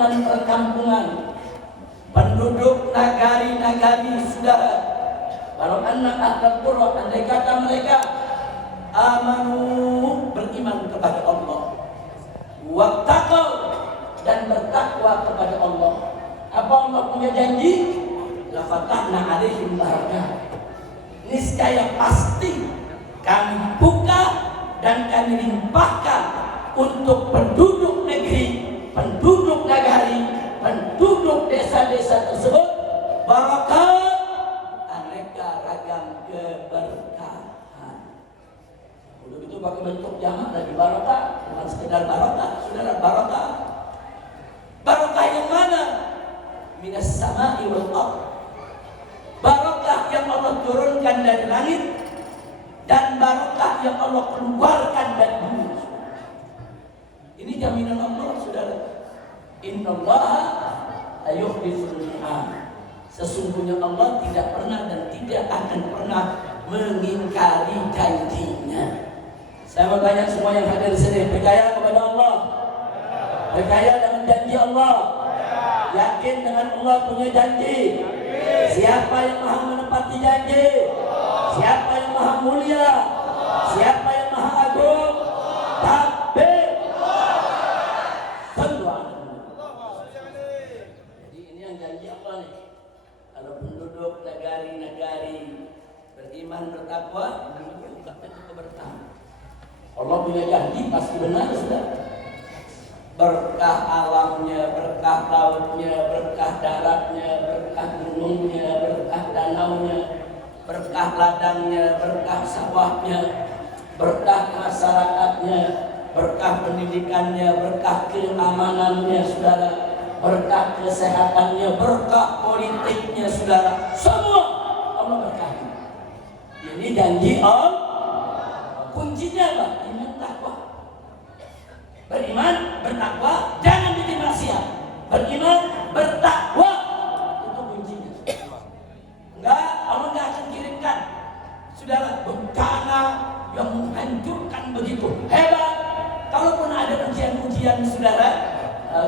perkampungan, penduduk nagari-nagari saudara. Walau anak ahlul qura, andai kata mereka amanu, beriman kepada Allah, wattaqau, dan bertakwa kepada Allah. Apa Allah punya janji? La fatahna alaihim barakah. Niscaya pasti kami buka dan kami limpahkan untuk penduduk negeri, penduduk nagari, penduduk desa-desa tersebut barakah, aneka ragam keberkahan. Udah itu pakai bentuk jamak lagi, barakah, bukan sekedar barakah, saudara, barakah. Barakah yang mana? Minas sama'i wal ardh. Barakah yang Allah turunkan dari langit dan barakah yang Allah keluarkan dari bumi. Ini jaminan Allah, saudara. Innallaha la yukhliful mi'ad. Sesungguhnya Allah tidak pernah dan tidak akan pernah mengingkari janjinya. Saya mau tanya semua yang hadir di sini, percaya kepada Allah? Percaya dengan janji Allah? Yakin dengan Allah punya janji? Siapa yang maha menepati janji? Siapa yang maha mulia? Siapa yang maha agung? Takbir. Jadi ini yang janji Allah nih. Kalau penduduk nagari-nagari beriman bertakwa, itu keberkahan. Allah punya janji pasti benar, sudah. Berkah alamnya, berkah lautnya, berkah daratnya, berkah gunungnya, berkah danaunya, berkah ladangnya, berkah sawahnya, berkah masyarakatnya, berkah pendidikannya, berkah keamanannya, saudara, berkah kesehatannya, berkah politiknya, saudara. Semua Allah berkahi. Ini janji Allah. Kuncinya apa? Iman, takwa. Beriman, bertakwa, jangan bikin maksiat. Beriman, bertakwa, itu kuncinya. Enggak, Allah enggak akan kirimkan, saudara, bencana yang menghancurkan begitu hebat. Kalaupun ada ujian-ujian, saudara,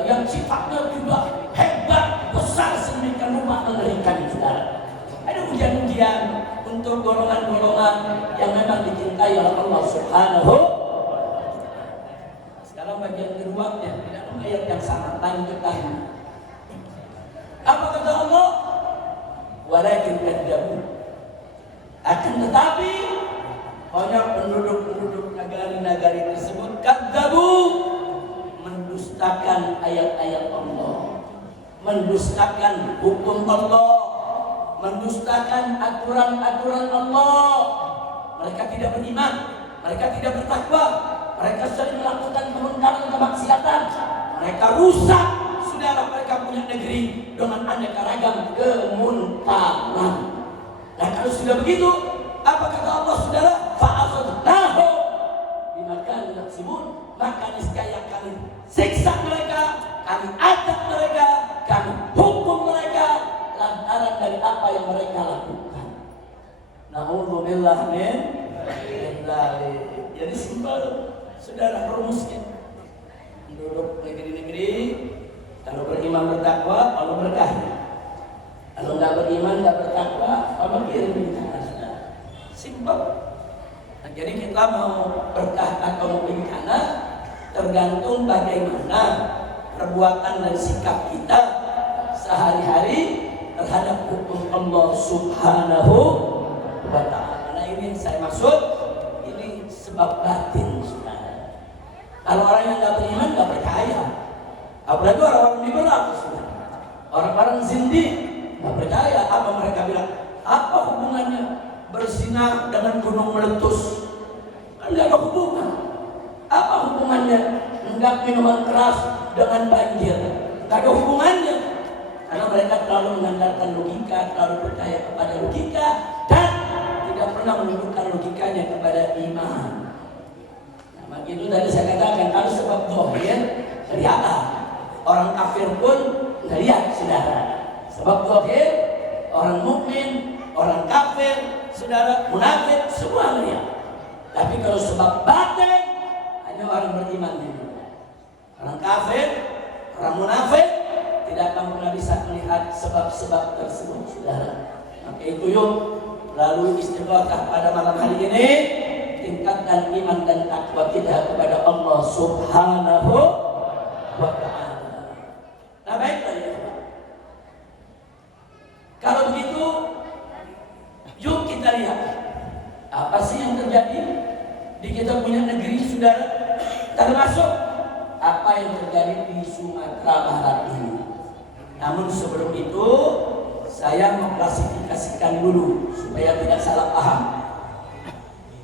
yang sifatnya juga hebat, besar sedemikian rupa, mengerikan, saudara. Ada ujian-ujian untuk golongan-golongan yang memang dicintai oleh Allah Subhanahu. Sekarang bagian keduanya, tidak ada ayat yang sama, lanjutannya. Apa kata Allah? Walakin kadzabu. Akan tetapi banyak penduduk-penduduk nagari-nagari tersebut kadzabu, mendustakan ayat-ayat Allah, mendustakan hukum Allah, mendustakan aturan-aturan Allah. Mereka tidak beriman, mereka tidak bertakwa, mereka sering melakukan kemungkaran, kemaksiatan. Mereka rusak, saudara, mereka punya negeri dengan aneka ragam kemunkaran. Nah, kalau sudah begitu, apa kata Allah, saudara? Fa'akhadnahu bima kanu yaksibun. Maka niscaya kami siksa mereka, kami azab mereka, kami hukum mereka lantaran dari apa yang mereka lakukan. Na'udzubillah min dzalik. Jadi simpel, saudara, rumusnya. Penduduk negeri-negeri kalau beriman bertakwa, Allah berkahi. Kalau nggak beriman, nggak bertakwa, Allah kirim bencana, saudara. Simpel. Nah, jadi kita mau berkah atau mau bencana tergantung bagaimana perbuatan dan sikap kita sehari-hari terhadap hukum Allah Subhanahu wa ta'ala. Nah, ini yang saya maksud, ini sebab batin, saudara. Kalau orang yang nggak beriman, nggak percaya, apalagi orang-orang liberal, saudara, orang-orang zindik, nggak percaya. Apa mereka bilang? Apa hubungannya berzina dengan gunung meletus? Kan nggak ada hubungan. Apa hubungannya hendak minuman keras dengan banjir? Nggak ada hubungannya. Karena mereka terlalu mengandalkan logika, terlalu percaya kepada logika, dan tidak pernah menunjukkan logikanya kepada iman. Nah, maka itu tadi saya katakan, kalau sebab zahir kelihatan, orang kafir pun melihat, saudara. Sebab zahir, orang mukmin, orang kafir, saudara, munafik, semua melihat. Tapi kalau sebab batin, hanya orang beriman. Orang kafir, orang munafik, sebab-sebab tersebut, saudara. Maka itu yuk melalui istighatsah pada malam hari ini tingkatkan iman dan takwa kita kepada Allah Subhanahu wa ta'ala. Nah, baiklah ya. Kalau begitu, yuk kita lihat apa sih yang terjadi di kita punya negeri, saudara, termasuk apa yang terjadi di Sumatera Barat ini. Namun sebelum itu, saya mengklasifikasikan dulu supaya tidak salah paham.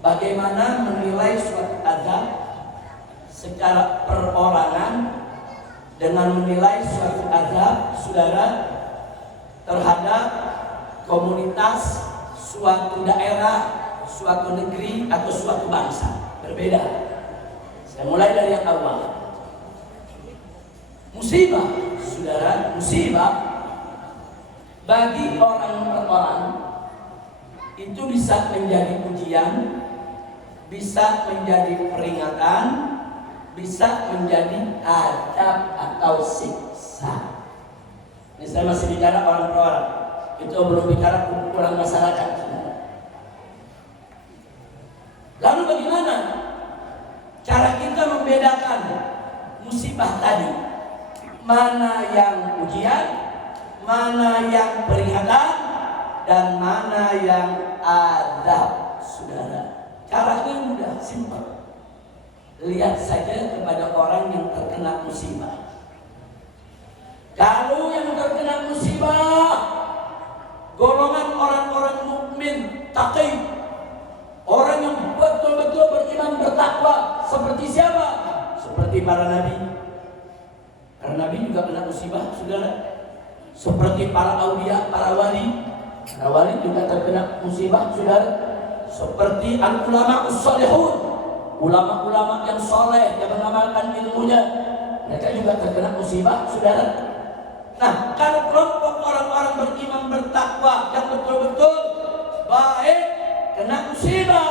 Bagaimana menilai suatu azab secara perorangan dengan menilai suatu azab, saudara, terhadap komunitas, suatu daerah, suatu negeri atau suatu bangsa. Berbeda. Saya mulai dari yang awal. Musibah, saudara, musibah bagi orang per orang itu bisa menjadi ujian, bisa menjadi peringatan, bisa menjadi adab atau siksa. Ini saya masih bicara orang per orang, itu belum bicara kumpulan masyarakat. Lalu bagaimana cara kita membedakan musibah tadi? Mana yang ujian, mana yang peringatan, dan mana yang adab, saudara. Caranya mudah, simpel. Lihat saja kepada orang yang terkena musibah. Kalau yang terkena musibah golongan orang-orang mukmin taqi, orang yang betul-betul beriman bertakwa, seperti siapa? Seperti para nabi. Para nabi juga kena musibah, saudara. Seperti para aulia, para wali. Para wali juga terkena musibah, saudara. Seperti al-ulama us-salihun, ulama-ulama yang soleh, yang mengamalkan ilmunya, mereka juga terkena musibah, saudara. Nah, kalau kelompok orang-orang beriman bertakwa yang betul-betul baik kena musibah,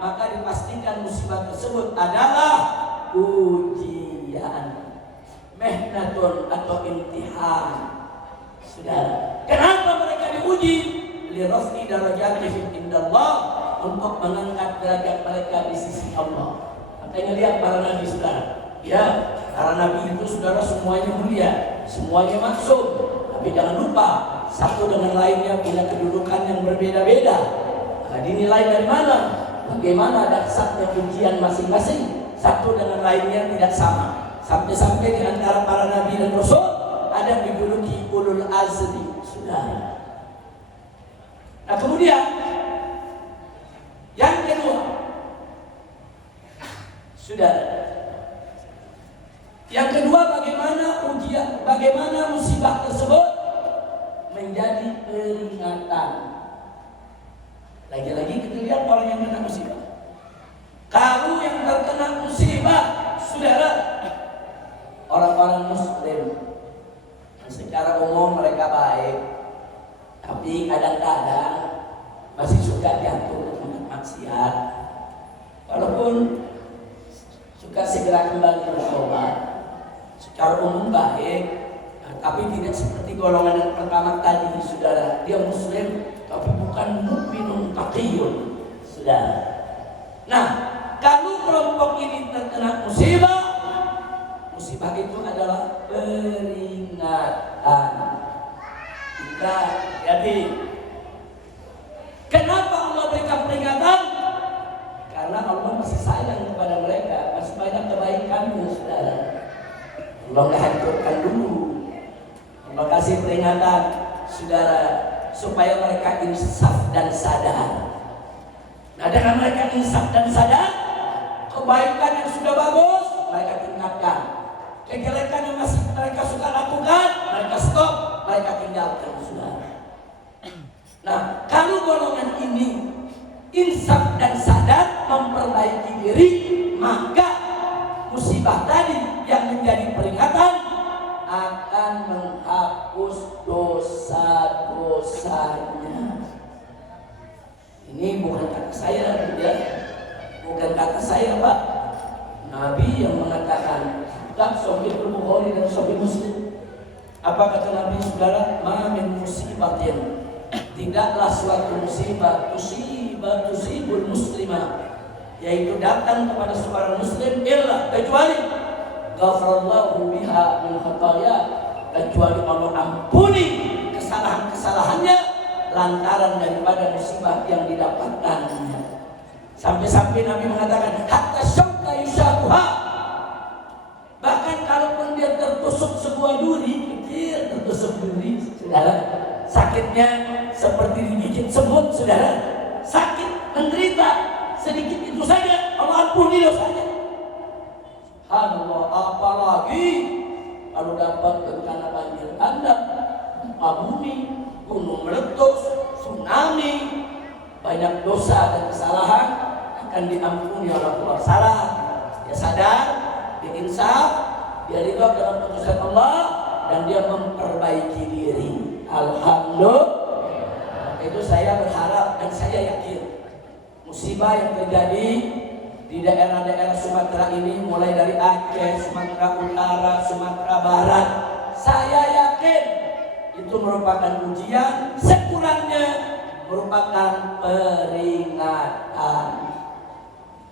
maka dipastikan musibah tersebut adalah ujian, mihnatun atau imtihan, saudara. Kenapa mereka diuji? Liraf'i darajatihim indallah, untuk mengangkat derajat mereka di sisi Allah. Makanya lihat para nabi, saudara. Ya, para nabi itu, saudara, semuanya mulia, semuanya maksum. Tapi jangan lupa, satu dengan lainnya punya kedudukan yang berbeda-beda. Nah, dinilai dari mana? Bagaimana dasarnya ujian masing-masing? Satu dengan lainnya tidak sama. Sampai-sampai di antara para nabi dan rasul ada dijuluki ulul azmi, saudara. Nah, kemudian yang kedua, saudara, yang kedua, bagaimana ujian, bagaimana musibah tersebut menjadi peringatan. Lagi-lagi kita lihat orang yang kena musibah. Kalau yang terkena musibah, saudara, orang-orang muslim secara umum mereka baik, tapi kadang-kadang masih suka jatuh ke maksiat. Walaupun suka segera kembali bertobat, secara umum baik, tapi tidak seperti golongan yang pertama tadi, saudara. Dia muslim tapi bukan mukminun taqiyun, saudara. Nah, kalau kelompok ini terkena musibah, musibah itu adalah peringatan. Kita jadi, kenapa Allah berikan peringatan? Karena Allah masih sayang kepada mereka, masih banyak kebaikannya, saudara. Allah nggak hancurkan dulu. Allah kasih peringatan, saudara, supaya mereka insaf dan sadar. Nah, dengan mereka insaf dan sadar, kebaikan yang sudah bagus mereka tingkatkan, kejelekan yang masih mereka suka lakukan mereka stop, mereka tinggalkan, saudara. Nah, kalau golongan ini insaf dan sadar, memperbaiki diri, maka musibah tadi yang menjadi peringatan akan menghapus dosa-dosanya. Ini bukan kata saya, ya. Bukan kata saya, Pak. Nabi yang mengatakan, tak Sahih Bukhari dan Sahih Muslim. Apa kata Nabi saudara? Ma min musibatin, tidaklah suatu musibah tusibul muslimah, yaitu datang kepada seorang muslim, illa kecuali ghafarallahu biha min khataya, kecuali Allah ampuni kesalahan-kesalahannya lantaran daripada musibah yang didapatkannya. Sampai-sampai Nabi mengatakan hatta syauka yushakuha, bahkan kalaupun dia tertusuk sebuah duri kecil, tertusuk duri, saudara, sakitnya seperti digigit semut, saudara, sakit, menderita sedikit itu saja, Allah ampuni dosanya. Subhanallah, apalagi kalau dapat bencana banjir bandang, gempa bumi, gunung meletus, tsunami, banyak dosa dan kesalahan akan diampuni oleh Allah. Salah, dia sadar, dia insaf, dia ridha dalam putusan Allah, dan dia memperbaiki diri. Alhamdulillah. Itu saya berharap dan saya yakin musibah yang terjadi di daerah-daerah Sumatera ini, mulai dari Aceh, Sumatera Utara, Sumatera Barat, saya yakin itu merupakan ujian, sekurangnya merupakan peringatan.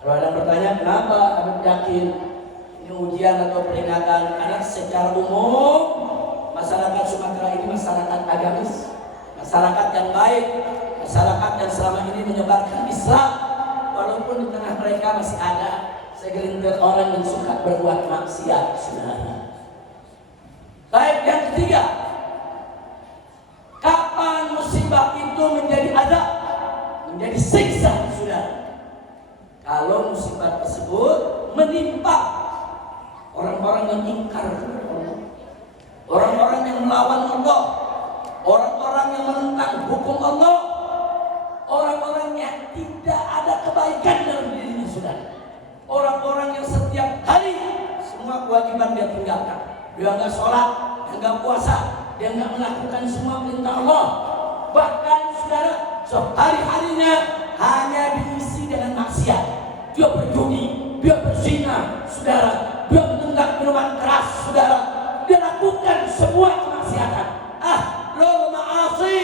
Kalau ada yang bertanya kenapa Habib yakin ini ujian atau peringatan, karena secara umum masyarakat Sumatera ini masyarakat agamis, masyarakat yang baik, masyarakat yang selama ini menyebarkan Islam, walaupun di tengah mereka masih ada segelintir orang yang suka berbuat maksiat, saudara. Baik, yang ketiga, kapan musibah itu menjadi azab, menjadi siksa, saudara? Kalau musibah tersebut menimpa orang-orang yang ingkar kepada Allah, orang-orang yang melawan Allah, orang-orang yang menentang hukum Allah, orang-orang yang tidak ada kebaikan dalam dirinya, saudara. Orang-orang yang setiap hari semua kewajiban dia tinggalkan, dia nggak sholat, dia nggak puasa, dia nggak melakukan semua perintah Allah. Bahkan saudara, sehari-harinya hanya diisi dengan maksiat. Dia berjudi, dia berzina, saudara, dia menenggak minuman keras, saudara, dia lakukan semua kemaksiatan. Lo ma'asi.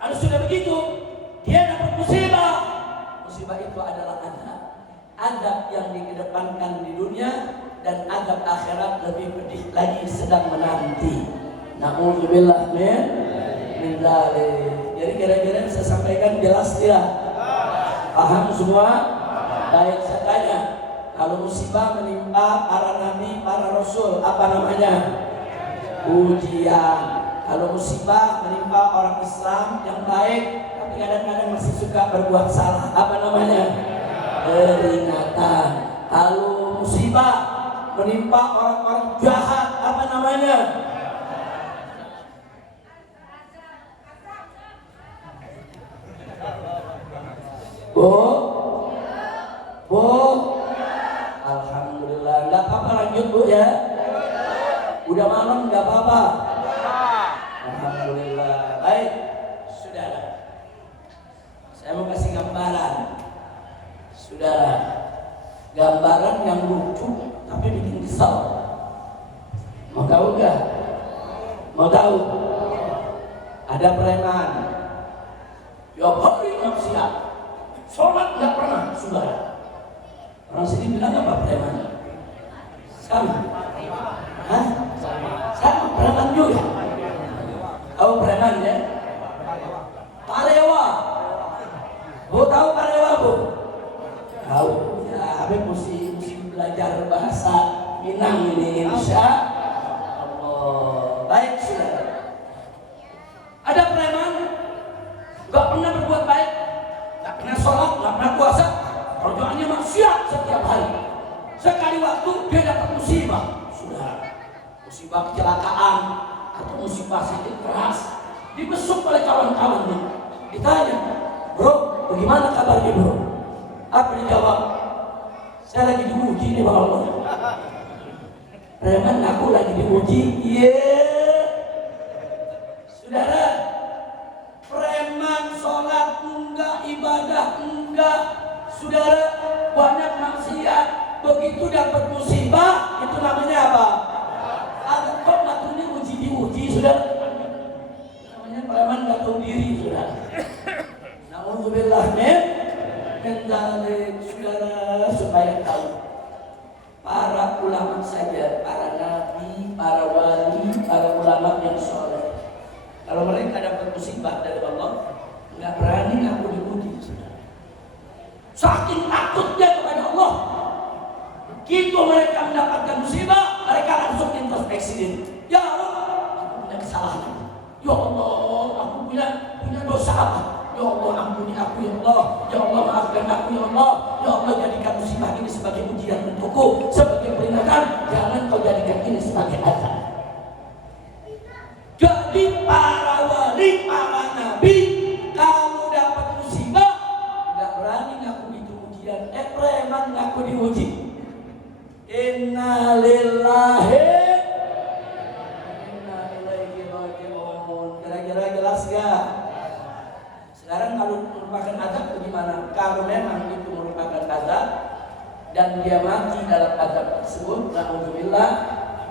Kalau sudah begitu, dia dapat musibah. Musibah itu adalah adab yang dikedepankan di dunia, dan adab akhirat lebih pedih lagi sedang menanti. Na'udzubillah min dzalik. Jadi kira-kira saya sampaikan jelas tidak? Paham semua? Baik, saya tanya, kalau musibah menimpa para nabi, para rasul, apa namanya? Ujian. Kalau musibah menimpa orang Islam yang baik, tapi kadang-kadang masih suka berbuat salah, apa namanya? Peringatan. Kalau musibah menimpa orang-orang jahat, apa namanya? Bu, alhamdulillah, nggak apa-apa, lanjut bu ya. Udah malam nggak apa-apa. Alhamdulillah. Baik, saudara, saya mau kasih gambaran, saudara, gambaran yang lucu tapi bikin kesal. Mau tahu nggak? Mau tahu? Ada preman, tiap hari maksiat, sholat nggak pernah, saudara. Orang sini bilang apa preman? Sama. Hah? Sama preman juga. Tahu preman ya? Parewa. Bu tahu parewa bu? Tahu. Ya, Habib mesti belajar bahasa Minang ini, insya Allah. Baik saudara. Ada preman nggak pernah berbuat baik, nggak pernah sholat, nggak pernah puasa, kerjaannya maksiat setiap hari. Sekali waktu dia dapat musibah, saudara. Musibah kecelakaan atau musibah sakit keras, dibesuk oleh kawan-kawannya. Ditanya, bro, bagaimana kabarnya bro? Apa dijawab? Saya lagi diuji nih Bang Allah. Preman aku lagi diuji. Saudara, preman sholat enggak, ibadah enggak, saudara, banyak maksiat. Begitu dapat musibah, itu namanya apa? Kok diuji sudah. Namanya preman nggak tahu diri sudah. Nauzubillah min dzalik, saudara, supaya tahu para ulama saja, para nabi, para wali, para ulama yang soleh, kalau mereka dapat musibah dari Allah, nggak berani ngaku diuji, saudara. Saking takutnya kepada Allah, begitu mereka mendapatkan musibah, mereka langsung introspeksi diri. Ya Allah, aku punya kesalahan. Ya Allah, aku punya dosa apa? Ya Allah, ampuni aku ya Allah. Ya Allah, maafkan aku ya Allah. Ya Allah, jadikan musibah ini sebagai ujian untukku, sebagai peringatan. Jangan kau jadikan ini sebagai azab. Jadi para wali, para nabi, kalau dapat musibah nggak berani ngaku itu ujian. Preman ngaku diuji. Inna lillahi inna ilaihi raji'un. Kira-kira jelas gak? Sekarang kalau merupakan azab bagaimana? Kalau memang itu merupakan azab dan dia mati dalam azab tersebut, alhamdulillah,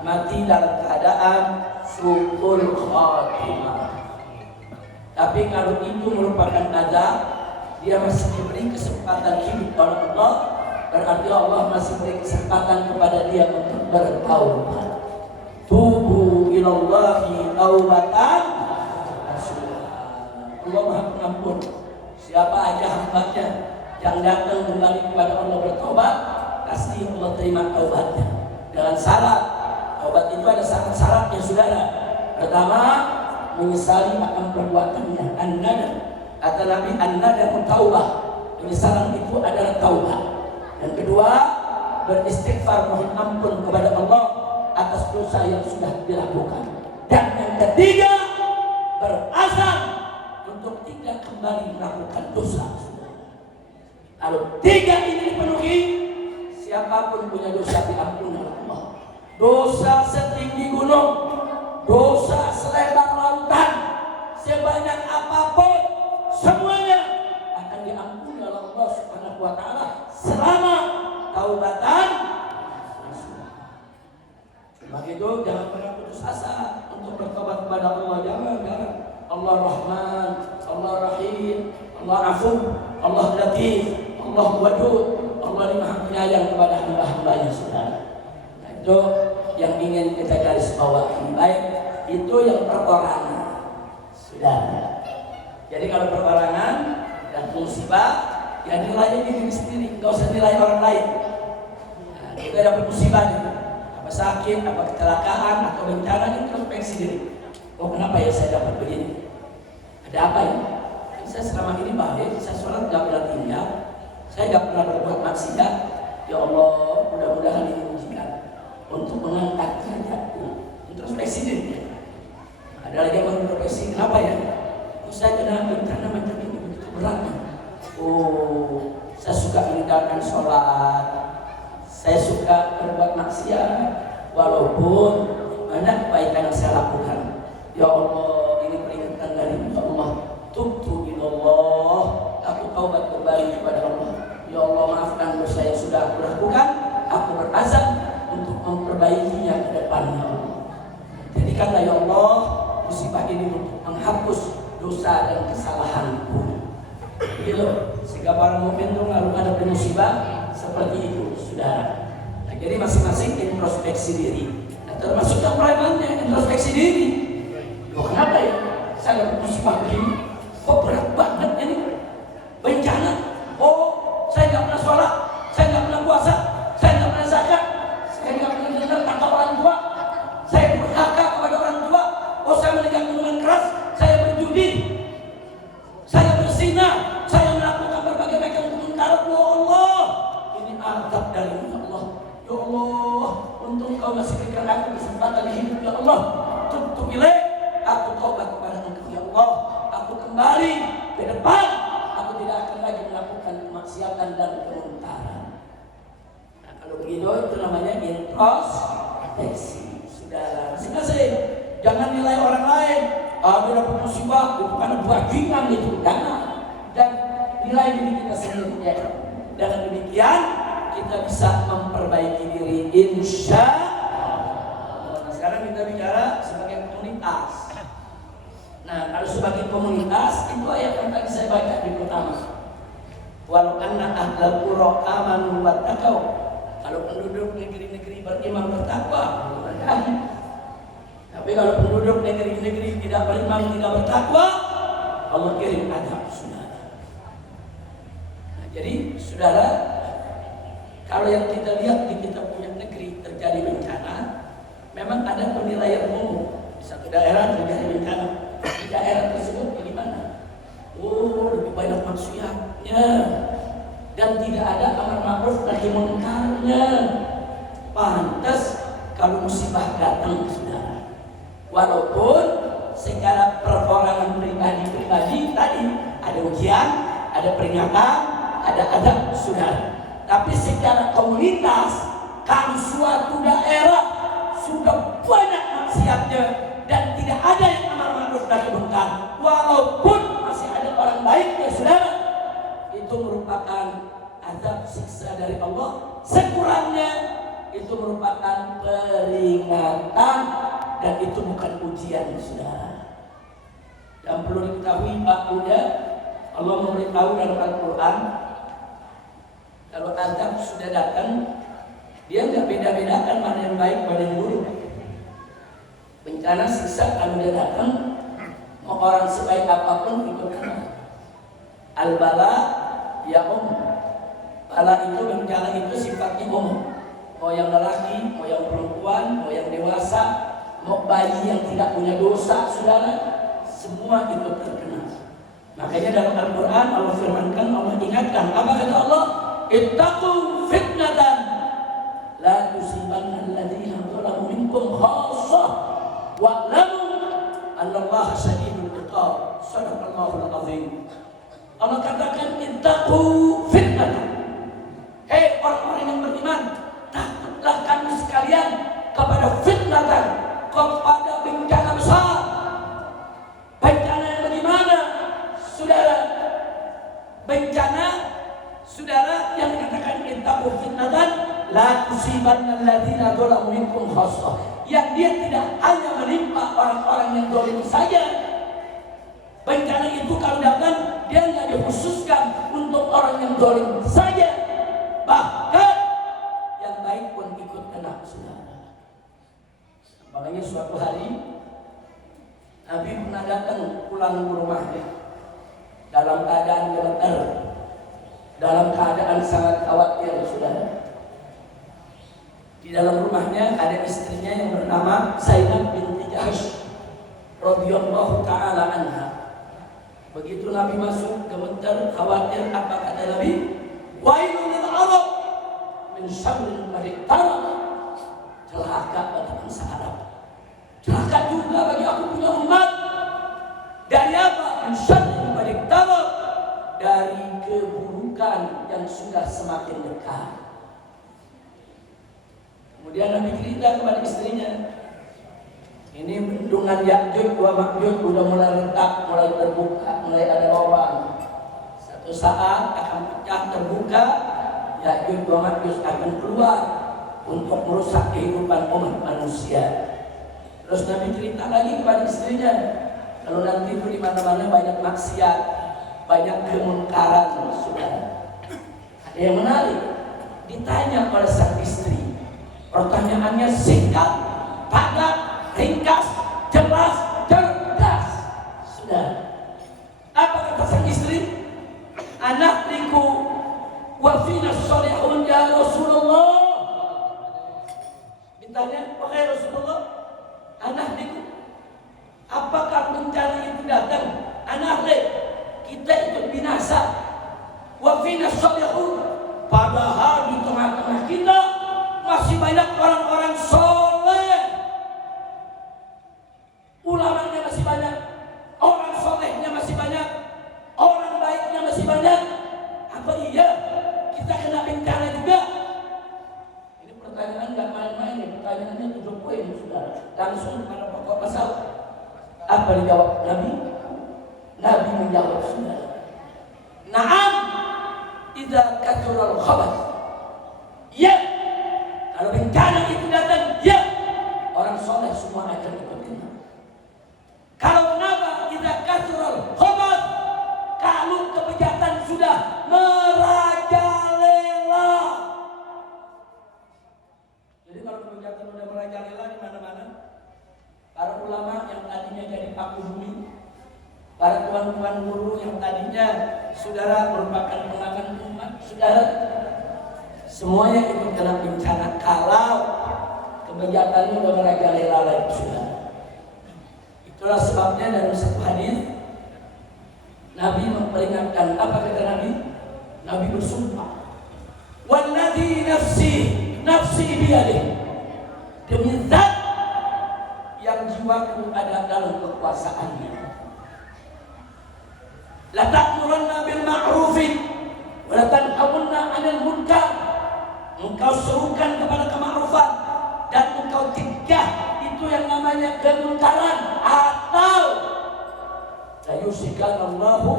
mati dalam keadaan su'ul khatimah. Tapi kalau itu merupakan azab, dia masih diberi kesempatan hidup oleh Allah, berarti Allah masih beri kesempatan kepada dia untuk bertaubat. Tubu ilallahi taubatan. Allah Maha Pengampun. Siapa aja hambanya yang datang kembali kepada Allah bertobat, pasti Allah terima taubatnya. Dengan syarat, taubat itu ada syarat-syaratnya, saudara. Pertama, menyesali akan perbuatannya. An-nadam, kata Nabi, an-nadamu taubah. Penyesalan itu adalah taubat. Yang kedua, beristighfar, mohon ampun kepada Allah atas dosa yang sudah dilakukan. Dan yang ketiga, berazam untuk tidak kembali melakukan dosa. Kalau tiga ini dipenuhi, siapapun punya dosa diampuni oleh Allah. Dosa setinggi gunung, dosa selebar lautan, sebanyak apapun, semuanya akan diampuni oleh Allah Subhanahu wa taala selama taubatan. Maka itu jangan pernah putus asa untuk bertobat kepada Allah. Jangan. Allah Rahman, Allah Rahim, Allah Afu, Allah Latif, Allah Wadud, Allah Maha Penyayang kepada hamba-hambanya, saudara. Nah, itu yang ingin kita garis bawahi. Baik, itu yang perorangan, saudara. Jadi kalau perorangan dan musibah, ya nilainya diri sendiri, nggak usah nilai orang lain. Nah, kita dapat musibah nih, apa sakit, apa kecelakaan, atau bencana, ini introspeksi diri. Oh, kenapa ya saya dapat begini? Ada apa ya? Saya selama ini baik, saya sholat gak pernah tinggal, saya gak pernah berbuat maksiat. Ya Allah, mudah-mudahan ini ujian untuk mengangkat derajatku. Introspeksi diri. Ada lagi yang introspeksi, kenapa ya? Saya kena bencana macam ini begitu beratnya. Oh, saya suka meninggalkan sholat, saya suka berbuat maksiat, walaupun banyak kebaikan yang saya lakukan. Ya Allah, ini peringatan dari Allah. Tubtu ilallah, aku taubat kembali kepada Allah. Ya Allah, maafkan dosa yang sudah aku lakukan. Aku berazam untuk memperbaikinya ke depannya. Jadikanlah ya Allah musibah ini untuk menghapus dosa dan kesalahanku. Gitu. Sehingga para mukmin itu kalau ada musibah seperti itu, saudara. Nah, jadi masing-masing introspeksi diri. Nah, termasuk yang premannya introspeksi diri. Loh, kenapa ya? Saya dapat musibah begini. Kok berat banget ini? Bencana. Oh, saya nggak pernah sholat, saya nggak pernah puasa, saya nggak pernah zakat, saya nggak pernah dengar kata orang tua, saya durhaka kepada orang tua. Oh, saya memegang minuman keras, saya berjudi, saya berzina, saya melakukan berbagai macam kemungkaran. Ya Allah, ini azab dari Allah. Ya Allah, untung Kau masih berikan aku kesempatan hidup. Ya Allah, tubtu ilaik, aku taubat kepada Engkau. Ya Allah, aku kembali ke depan, aku tidak akan lagi melakukan kemaksiatan dan kemungkaran. Nah, kalau begitu itu namanya introspeksi. Saudara, masing-masing jangan nilai orang lain. Dia dapat musibah itu karena bajingan itu, jangan. Dan nilai diri kita sendiri ya. Dengan demikian kita bisa memperbaiki diri, insya Allah. Nah, sekarang kita bicara sebagai pemerintah. komunitas. Nah, kalau sebagai komunitas itu ayat yang tadi saya baca di pertama. Walau anna ahlal qura amanu wattaqau. Kalau penduduk negeri-negeri beriman bertakwa, berkahi. Tapi kalau penduduk negeri-negeri tidak beriman, tidak bertakwa, Allah kirim azab, saudara. Nah, jadi saudara, kalau yang kita lihat di kita punya negeri terjadi bencana, memang ada penilaian umum. Di satu daerah terjadi bencana, di daerah tersebut bagaimana? Oh, lebih banyak maksiatnya dan tidak ada amar ma'ruf nahi munkarnya. Pantas kalau musibah datang, saudara. Walaupun secara perorangan pribadi tadi ada ujian, ada peringatan, ada adab, saudara. Tapi secara komunitas, kalau suatu daerah sudah banyak maksiatnya dan tidak ada yang amar ma'ruf nahi munkar, walaupun masih ada orang baik ya saudara, itu merupakan azab siksa dari Allah. Sekurangnya itu merupakan peringatan dan itu bukan ujian saudara. Dan perlu diketahui Pak Buddha, Allah memberitahu dalam Al-Quran, kalau azab sudah datang, dia nggak beda-bedakan mana yang baik mana yang buruk. Bencana siksa kalau dia datang, mau orang sebaik apapun ikut kena. Al-bala ya bala itu, bencana itu sifatnya umum. Mau yang lelaki, mau yang perempuan, mau yang dewasa, mau bayi yang tidak punya dosa, saudara, semua itu terkena. Makanya dalam Al-Quran Allah firmankan, Allah ingatkan, apa kata Allah? Ittaqu fitnatan la tusibanna alladziina zalamu minkum khassah wa'lamu annallaha syadidul iqab. Shadaqallahul azim. Allah katakan ittaqu fitnatan. Hei orang-orang yang beriman, takutlah kamu sekalian kepada fitnatan, kepada bencana besar. Bencana yang bagaimana, saudara? Bencana, saudara, yang dikatakan ittaqu fitnatan la tusibanna alladziina zalamu minkum khassah, yang dia tidak hanya menimpa orang-orang yang zalim saja. Bencana itu kalau datang, dia tidak dikhususkan untuk orang yang zalim saja, bahkan yang baik pun ikut kena, saudara. Makanya suatu hari Nabi pernah datang pulang ke rumahnya dalam keadaan gemetar, dalam keadaan sangat khawatir, saudara. Di dalam rumahnya ada istrinya yang bernama Zainab binti Jahsy radhiyallahu taala anha. Begitu Nabi masuk, gemetar, khawatir, apa kata Nabi? Wailul lil Arab min syarrin qad iqtarab. Celaka bagi bangsa Arab, celaka juga bagi aku punya umat. Dari apa? Min syarrin qad iqtarab, dari keburukan yang sudah semakin dekat. Kemudian Nabi cerita kepada istrinya, ini bendungan Ya'juj wa Ma'juj sudah mulai retak, mulai terbuka, mulai ada lubang. Satu saat akan pecah, terbuka, Ya'juj wa Ma'juj akan keluar untuk merusak kehidupan umat manusia. Terus Nabi cerita lagi kepada istrinya, kalau nanti itu di mana-mana banyak maksiat, banyak kemungkaran, saudara. Ada yang menarik, ditanya pada sang istri. Pertanyaannya singkat, padat, ringkas, jelas, cerdas. Sudah. Apa kata sang istri? Anahliku wa fina sholihun ya Rasulullah. Ditanya, wahai Rasulullah, anahliku, apakah bencana itu datang? Anahlik, kita ikut binasa. Wa fina sholihun, padahal di tengah-tengah kita masih banyak orang-orang soleh, ulamanya masih banyak, orang solehnya masih banyak, orang baiknya masih banyak. Apa iya kita kena bencana juga? Ini pertanyaan nggak main-main, ini pertanyaannya 7 poin, saudara. Langsung pada pokok masalah. Apa dijawab Nabi? Nabi menjawab, saudara, na'am idza kathural khabath. Ya, kalau bencana itu datang, ya, orang soleh semua akan ikut kena. paku bumi. Para tuan-tuan guru yang tadinya saudara merupakan pengaman umat saudara, semuanya ikut kena bencana kalau kebijakannya udah merajalela saudara. Itulah sebabnya dalam satu hadis Nabi memperingatkan, apa kata Nabi? Nabi bersumpah, "Walladzi nafsi biyadihi," demi zat yang jiwaku ada dalam kekuasaannya, la ta'murunna bil ma'rufi wa la tanhawunna 'anil munkar. Engkau serukan kepada kema'rufan dan engkau cegah itu yang namanya kemungkaran, atau la yusikanallahu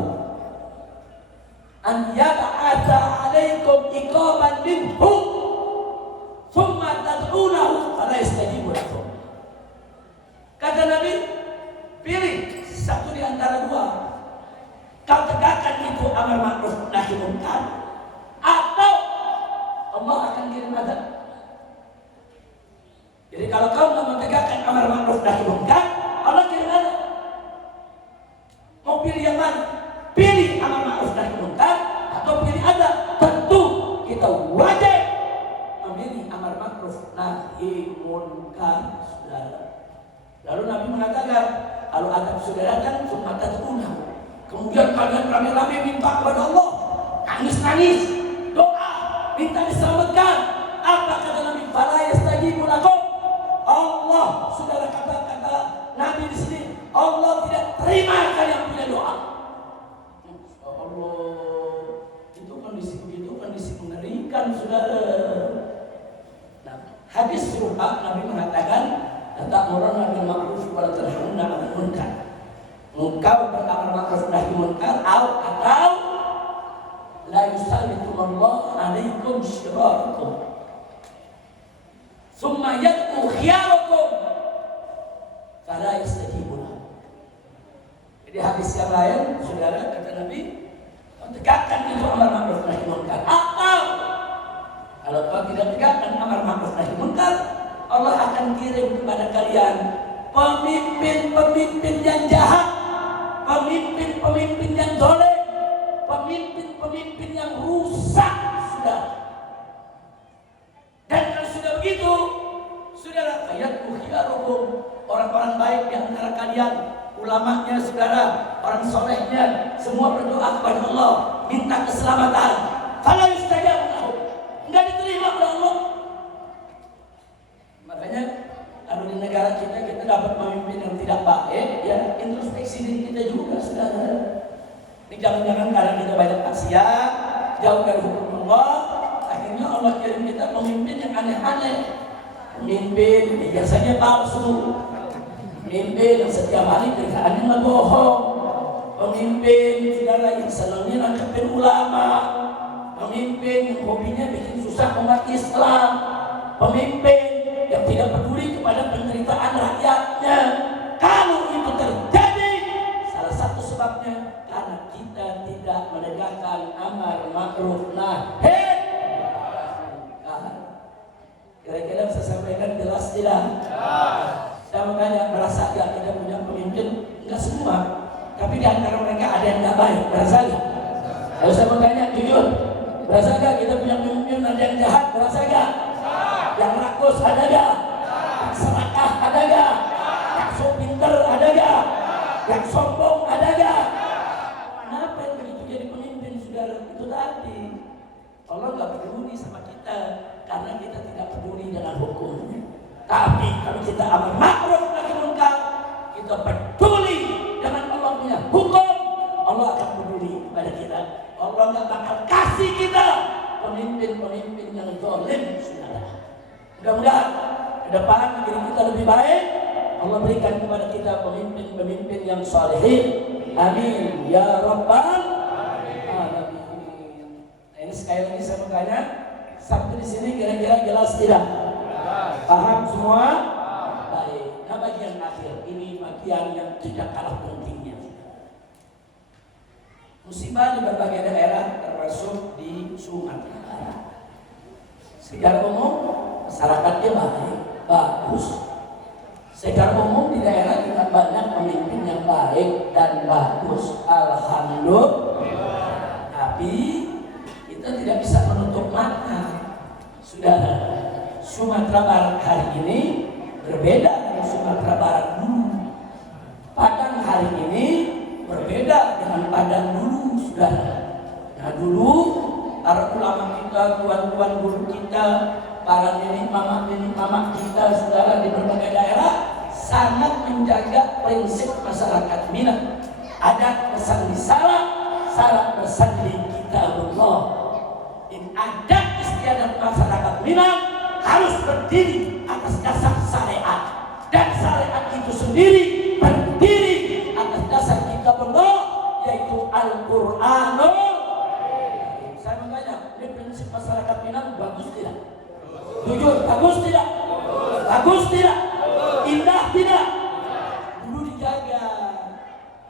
an yab'atha 'alaikum iqaban minhu thumma tad'unahu fala yastajibu lakum. Kata Nabi, pilih satu di antara dua. Kau tegakkan itu amar ma'ruf nahi munkar, atau Allah akan kirim azab. Jadi kalau kau tidak menegakkan amar ma'ruf nahi munkar, Allah kirim azab. Mau pilih yang mana? Pilih amar ma'ruf nahi munkar atau pilih azab? Tentu kita wajib memilih amar ma'ruf nahi munkar, saudara. Lalu Nabi mengatakan, kalau azab saudara kan summa tad'unahu, kemudian kalian rame-rame minta kepada Allah, nangis-nangis, doa, minta diselamatkan. Apa kata Nabi? Fala yastajibu lakum. Allah, saudara, kata Nabi di sini, Allah tidak terima kalian punya doa. Allah, itu kondisi begitu, kondisi mengerikan, saudara. Nah, hadis serupa Nabi mengatakan, ta'muruna bil ma'ruf wa la tanhauna 'anil munkar. Engkau beramar ma'ruf nahi munkar, atau la yusallitumullah 'alaikum syirarakum thumma yad'u khiyarakum fala yastajibu lahum. Jadi hadis yang lain, saudara, kata Nabi, tegakkan itu amar ma'ruf nahi munkar, atau kalau kau tidak tegakkan amar ma'ruf nahi munkar, Allah akan kirim kepada kalian pemimpin-pemimpin yang jahat, pemimpin-pemimpin yang zalim, pemimpin-pemimpin yang rusak, sudah. Dan kalau sudah begitu, saudara, ayat khiyarakum, orang-orang baik di antara kalian, ulamanya saudara, orang solehnya, semua berdoa kepada Allah, minta keselamatan. Fala yustajabu lahum, enggak diterima oleh Allah. Makanya kalau di negara kita dapat pemimpin yang tidak baik, ya introspeksi diri kita juga, saudara. Ini jangan-jangan karena kita banyak maksiat, jauh dari hukum Allah, akhirnya Allah kirim kita pemimpin yang aneh-aneh. Pemimpin yang biasanya palsu, pemimpin yang setiap hari kerjaannya ngebohong, pemimpin saudara yang senangnya nangkepin ulama, pemimpin yang hobinya bikin susah umat Islam, pemimpin yang tidak peduli kepada penderitaan rakyatnya. Kalau itu terjadi, salah satu sebabnya karena kita tidak menegakkan amar ma'ruf nahi munkar. Kira-kira bisa sampaikan jelas tidak? Saya makanya merasa gak kita punya pemimpin, enggak semua, tapi di antara mereka ada yang gak baik. Berasa gak? Kalau saya makanya jujur, berasa gak kita punya pemimpin ada yang jahat? Berasa gak? Yang rakus ada gak? Yang serakah ada gak? Yang so pinter ada gak? Yang sombong ada gak? Kenapa yang begitu jadi pemimpin, saudara? Itu tadi Allah gak peduli sama kita karena kita tidak peduli dengan hukumnya. Tapi kalau kita amar ma'ruf nahi munkar, kita peduli dengan Allah punya hukum, Allah akan peduli kepada kita. Allah gak bakal kasih kita pemimpin-pemimpin yang zalim, saudara. Mudah-mudahan ke depan negeri kita lebih baik. Allah berikan kepada kita pemimpin-pemimpin yang salihin. Amin ya rabbal alamin. Nah, ini sekali lagi saya bertanya, sampai di sini kira-kira jelas tidak? Paham semua? Baik. Nah, bagian akhir ini bagian yang tidak kalah pentingnya. Musibah di berbagai daerah, termasuk di Sumatera. Secara umum masyarakatnya baik, bagus. Secara umum di daerah juga banyak pemimpin yang baik dan bagus, alhamdulillah. Tapi kita tidak bisa menutup mata, saudara. Sumatera Barat hari ini berbeda dengan Sumatera Barat dulu. Padang hari ini berbeda dengan Padang dulu, saudara. Nah dulu para ulama kita, tuan-tuan guru kita, para nenek mama kita, saudara, di berbagai daerah sangat menjaga prinsip masyarakat Minang. Adat bersanding syarat bersanding kitabullah. In adat istiadat masyarakat Minang harus berdiri atas dasar syariat, dan syariat itu sendiri berdiri atas dasar kitabullah, yaitu Al-Qur'anul. Saya bertanya, ini prinsip masyarakat Minang bagus tidak? Jujur, bagus tidak? Bagus tidak? Indah tidak? Dulu dijaga,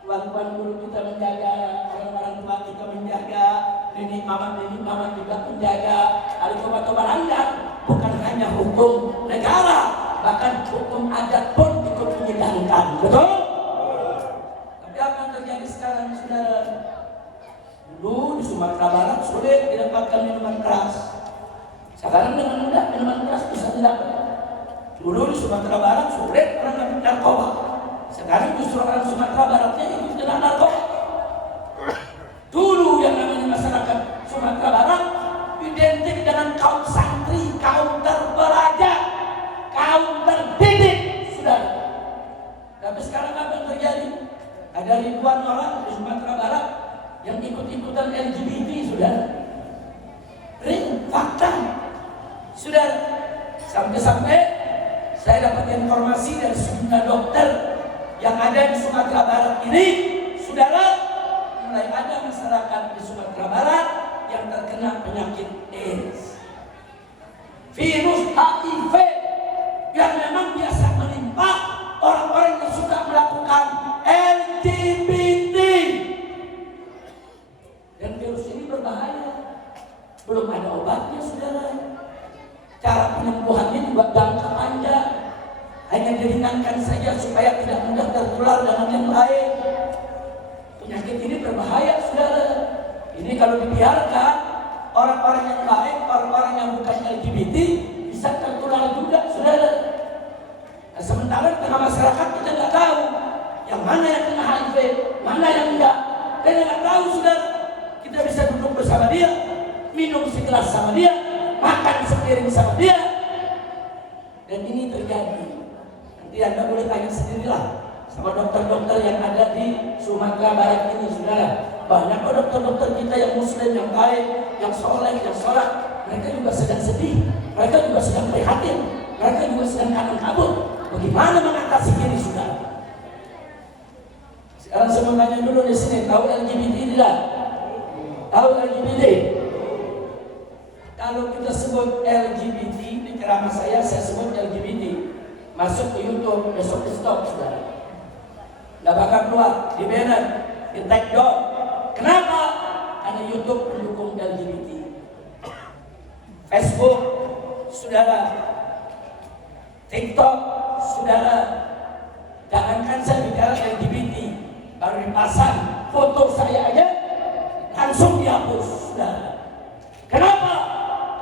tuan-tuan guru kita menjaga, orang-orang tua kita menjaga, nenek mama juga menjaga. Ada coba-coba langgar, bukan hanya hukum negara, bahkan hukum adat pun ikut menyidangkan, betul? Tapi apa yang terjadi sekarang, saudara? Dulu di Sumatera Barat sulit didapatkan minuman keras. Sekarang dengan mudah minuman keras bisa didapat. Dulu di Sumatera Barat sulit orang dapat narkoba. Sekarang justru orang Sumatera Baratnya ikut kena narkoba. Dulu yang namanya masyarakat Sumatera Barat identik dengan kaum santri, kaum terpelajar, kaum terdidik, saudara. Tapi sekarang apa yang terjadi? Ada ribuan orang di Sumatera Barat yang ikut-ikutan LGBT, saudara. Fakta, saudara. Sampai-sampai saya dapat informasi dari sejumlah dokter yang ada di Sumatera Barat ini, saudara, mulai ada masyarakat di Sumatera Barat yang terkena penyakit AIDS, virus HIV, yang memang biasa menimpa orang-orang yang suka melakukan LGBT. Dan virus ini berbahaya, belum ada obatnya, saudara. Cara penyembuhannya juga jangka panjang, hanya diringankan saja supaya tidak mudah tertular dengan yang lain. Penyakit ini berbahaya, saudara. Ini kalau dibiarkan, orang-orang yang lain, orang-orang yang bukan LGBT bisa tertular juga, saudara. Nah, sementara di tengah masyarakat kita nggak tahu yang mana yang kena HIV, mana yang enggak. Kita nggak tahu, saudara. Kita bisa duduk bersama dia, minum segelas sama dia, makan sepiring sama dia, dan ini terjadi. Nanti Anda boleh tanya sendirilah sama dokter-dokter yang ada di Sumatera Barat ini, saudara. Banyak dokter-dokter kita yang muslim, yang baik, yang soleh, yang sholat. Mereka juga sedang sedih, mereka juga sedang prihatin, mereka juga sedang kangen kabut. Bagaimana mengatasi ini, saudara? Sekarang saya mau tanya dulu di sini, tahu LGBT tidak? Tahu LGBT? Kalau kita sebut LGBT di ceramah saya sebut LGBT, masuk ke YouTube, besok di stop, saudara. Nggak bakal keluar, di banner, di take down. Kenapa? Karena YouTube mendukung LGBT. Facebook, saudara. TikTok, saudara. Jangankan saya bicara LGBT, baru dipasang foto saya aja langsung dihapus, saudara. Kenapa?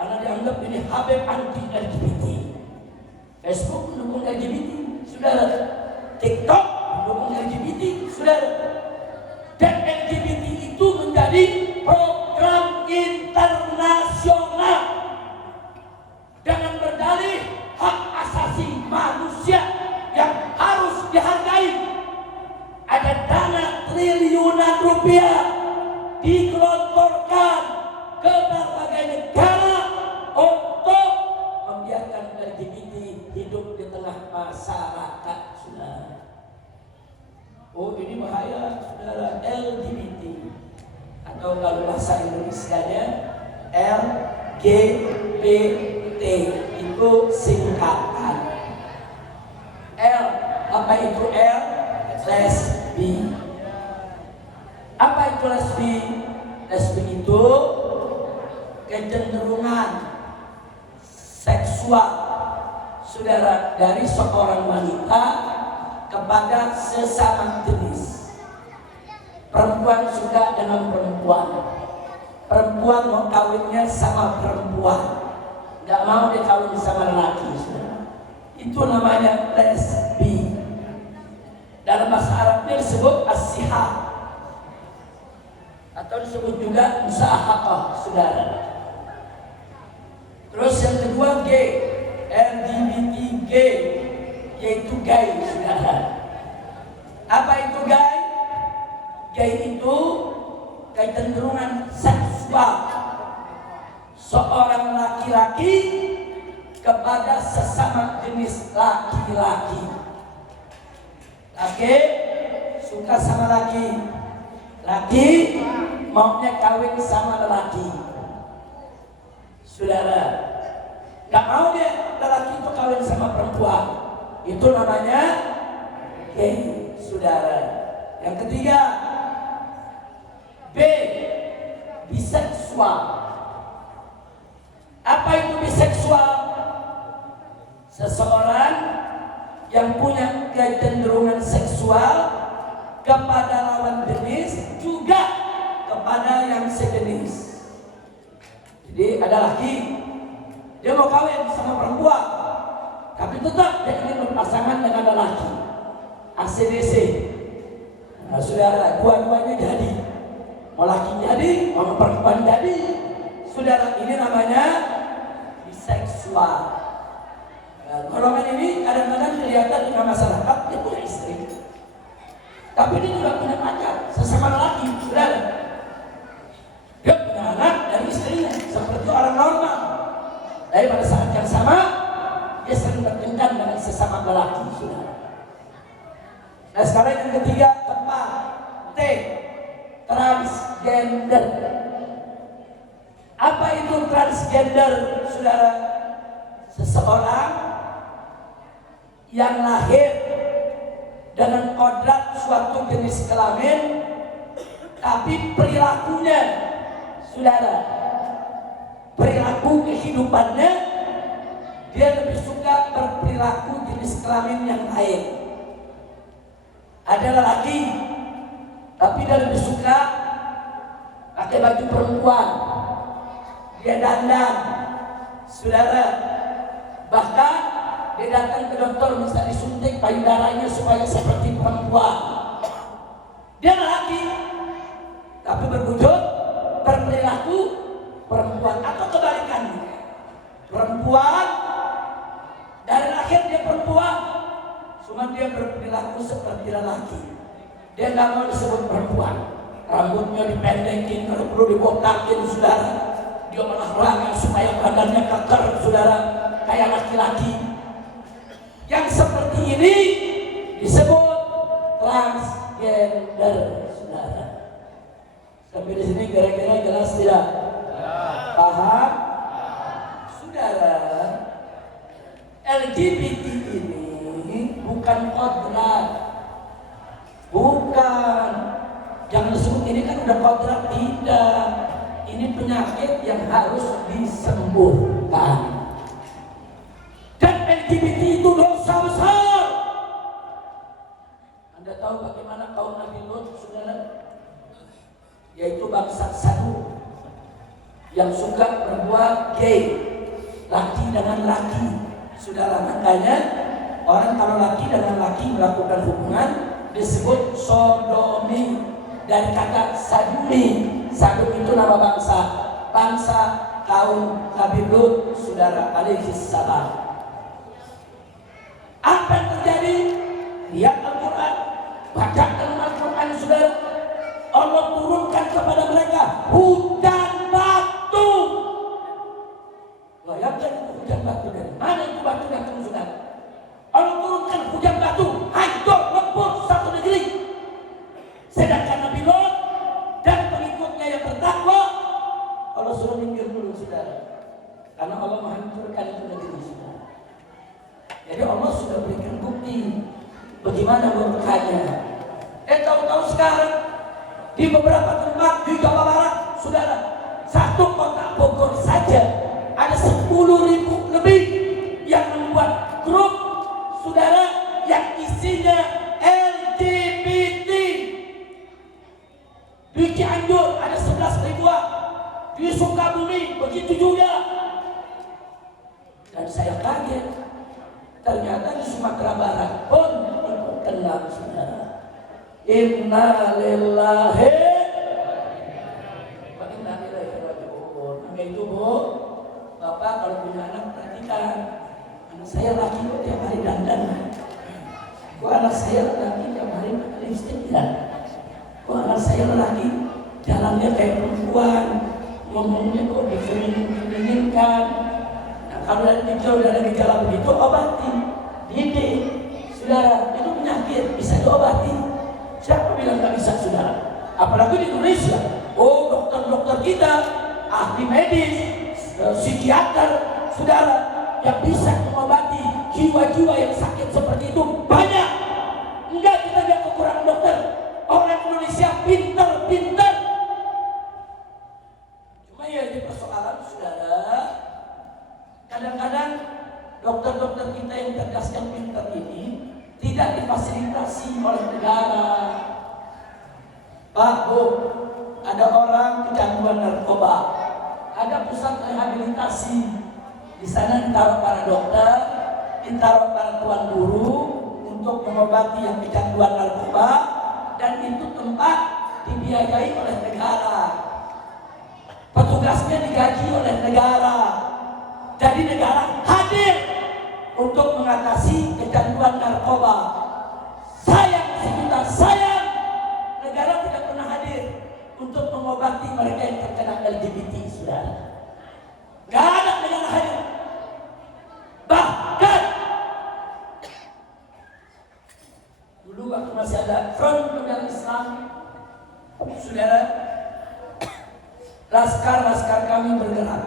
Karena dianggap ini Habib anti LGBT. Facebook mendukung LGBT, saudara. TikTok mendukung LGBT, saudara. Dan LGBT itu menjadi program internasional dengan berdalih hak asasi manusia yang harus dihargai. Ada dana triliunan rupiah digelontorkan ke berbagai negara untuk membiarkan LGBT hidup di tengah masyarakat, saudara. Oh, ini bahaya, saudara. LGBT atau kalau bahasa Indonesianya LGBT itu singkatan. L, apa itu L? Lesbi. Apa itu lesbi? Lesbi itu kecenderungan seksual, saudara, dari seorang wanita kepada sesama jenis. Perempuan suka dengan perempuan. Perempuan mau kawinnya sama perempuan, nggak mau dia kawin sama lelaki. Itu namanya lesbi. Dalam bahasa Arabnya disebut as-sihah atau disebut juga musahaqah, saudara. Terus yang kedua gay, LGBT gay, yaitu gay, saudara. Apa itu gay? Gay itu kecenderungan seksual seorang laki-laki kepada sesama jenis laki-laki. Laki suka sama laki, laki maunya kawin sama lelaki. Saudara, gak mau dia lelaki itu kawin sama perempuan, itu namanya gay, saudara. Yang ketiga, B, biseksual. Apa itu biseksual? Seseorang yang punya kecenderungan seksual kepada lawan jenis juga kepada yang sejenis. Jadi ada laki, dia mau kawin sama perempuan, tapi tetap dia ingin berpasangan dengan lelaki. ACDC. Nah, saudara, dua-duanya jadi. Mau laki jadi, mau perempuan jadi. Saudara, ini namanya biseksual. Golongan ini kadang-kadang kelihatan di masyarakat dia punya istri, tapi dia juga punya pacar sesama lelaki, saudara. Dia punya anak dari istrinya seperti orang normal. Tapi pada saat yang sama dia sering berkencan dengan sesama lelaki, saudara. Nah, sekarang yang ketiga, tepat T, transgender. Apa itu transgender, saudara? Seseorang yang lahir dengan kodrat suatu jenis kelamin, tapi perilakunya, saudara, perilaku kehidupannya, dia lebih suka berperilaku jenis kelamin yang lain. Ada lelaki, tapi dia lebih suka pakai baju perempuan, dia dandan, saudara. Bahkan dia datang ke dokter minta disuntik payudaranya supaya seperti perempuan. Dia lelaki, tapi berwujud berperilaku perempuan, atau kebalikannya. Perempuan dari lahir dia perempuan, cuma dia berperilaku seperti lelaki. Dia nggak mau disebut perempuan, rambutnya dipendekin, kalau perlu dibotakin, saudara. Dia olahraga supaya badannya keker, saudara, kayak laki-laki. Yang seperti ini disebut transgender, saudara. Sampai di sini kira-kira jelas tidak? Paham? Saudara, LGBT ini bukan kodrat, bukan. Jangan disebut ini kan udah kodrat, tidak. Ini penyakit yang harus disembuhkan. Dan LGBT itu dosa besar. Anda tahu bagaimana kaum Nabi Lut, saudara? Yaitu bangsa Sadum yang suka berbuat gay, laki dengan laki, saudara. Makanya orang kalau laki dengan laki melakukan hubungan disebut sodomi, dari kata sadumi. Sadum itu nama bangsa kaum Nabi Lut, saudara, alaihi salam. Apa yang terjadi? Lihat Al-Quran, baca dalam Al-Quran, saudara. Allah turunkan kepada mereka hujan batu. Bayangkan hujan batu, dari mana itu batu datang, saudara? Allah turunkan hujan batu, hancur lebur satu negeri. Sedangkan Nabi Lot dan pengikutnya yang bertakwa, Allah suruh minggir dulu, saudara, karena Allah menghancurkan itu negeri, saudara. Jadi Allah sudah berikan bukti bagaimana murkanya. Tahu-tahu sekarang di beberapa tempat di Jawa Barat, saudara, satu kota Bogor saja ada 10.000 lebih yang membuat grup, saudara, yang isinya LGBT. benar, saudara. Inna lillahi wa inna ilaihi raji'un. Maka itu Bu, Bapak kalau punya anak perhatikan. Anak saya laki kok tiap hari dandan. Kok anak saya laki tiap hari pakai lipstik ya? Kok anak saya laki jalannya kayak perempuan, ngomongnya kok difemininkan. Nah, kalau dari kecil udah ada gejala begitu, obati, didik, saudara. Itu penyakit bisa diobati. Siapa bilang nggak bisa, saudara? Apalagi di Indonesia. Oh, dokter-dokter kita, ahli medis, psikiater, saudara, yang bisa mengobati jiwa-jiwa yang sakit seperti itu banyak. Enggak, kita nggak kekurangan dokter. Orang Indonesia pinter-pinter. Cuma ya ini persoalan, saudara. Kadang-kadang dokter-dokter kita yang cerdas, yang pinter ini tidak difasilitasi oleh negara. Pak, Bu, ada orang kecanduan narkoba, ada pusat rehabilitasi. Di sana ditaruh para dokter, ditaruh para tuan guru untuk mengobati yang kecanduan narkoba, dan itu tempat dibiayai oleh negara. Petugasnya digaji oleh negara. Jadi negara hadir untuk mengatasi kecanduan narkoba. Sayang sejuta sayang, negara tidak pernah hadir untuk mengobati mereka yang terkena LGBT, saudara. Gak ada negara hadir. Bahkan dulu waktu masih ada Front Pembela Islam, saudara, laskar-laskar kami bergerak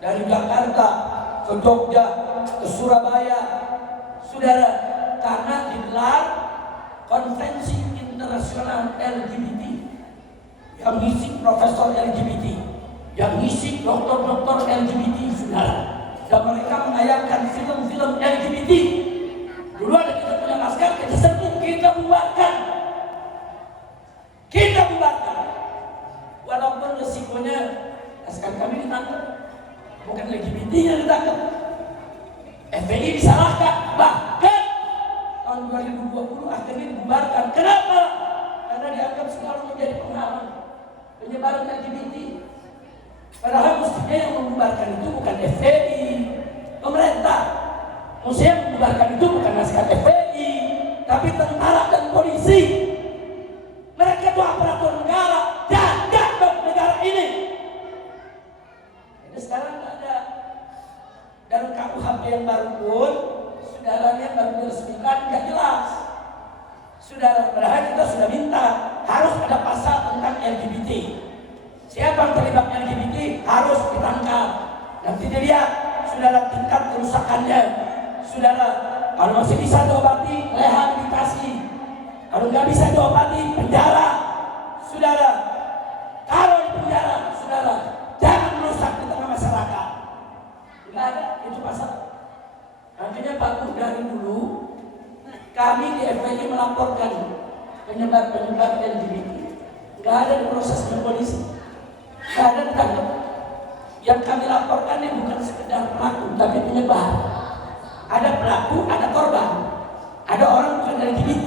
dari Jakarta ke Jogja, ke Surabaya, saudara, karena digelar konferensi internasional LGBT yang ngisi profesor LGBT, yang ngisi dokter-dokter LGBT, saudara, dan mereka menayangkan film-film LGBT. Dulu ada kita punya laskar, kita serbu, kita bubarkan, walaupun resikonya laskar kami ditangkap, bukan LGBT yang ditangkap, FPI disalahkan, bahkan tahun 2020 akhirnya dibubarkan. Kenapa? Karena dianggap selalu menjadi penghalang penyebaran LGBT. Padahal mestinya yang membubarkan itu bukan FPI, pemerintah. Mestinya yang membubarkan itu bukan laskar FPI, tapi tentara dan polisi. Mereka itu aparatur negara, jaga dong negara ini. Ini sekarang nggak ada. Dan KUHP yang baru pun, saudaranya baru diresmikan, nggak jelas. Saudara, padahal kita sudah minta harus ada pasal tentang LGBT. Siapa yang terlibat LGBT harus ditangkap. Nanti dilihat, saudara, tingkat kerusakannya. Saudara, kalau masih bisa diobati, rehabilitasi. Kalau nggak bisa diobati, penjara. Saudara, taruh di penjara, saudara. Jangan merusak di tengah masyarakat. Nggak ada, itu pasal. Makanya Pak, dari dulu kami di FPI melaporkan penyebar LGBT. Nggak ada diproses oleh polisi. Nggak ada ditangkap. Yang kami laporkan ini bukan sekedar pelaku, tapi penyebar. Ada pelaku, ada korban. Ada orang bukan LGBT,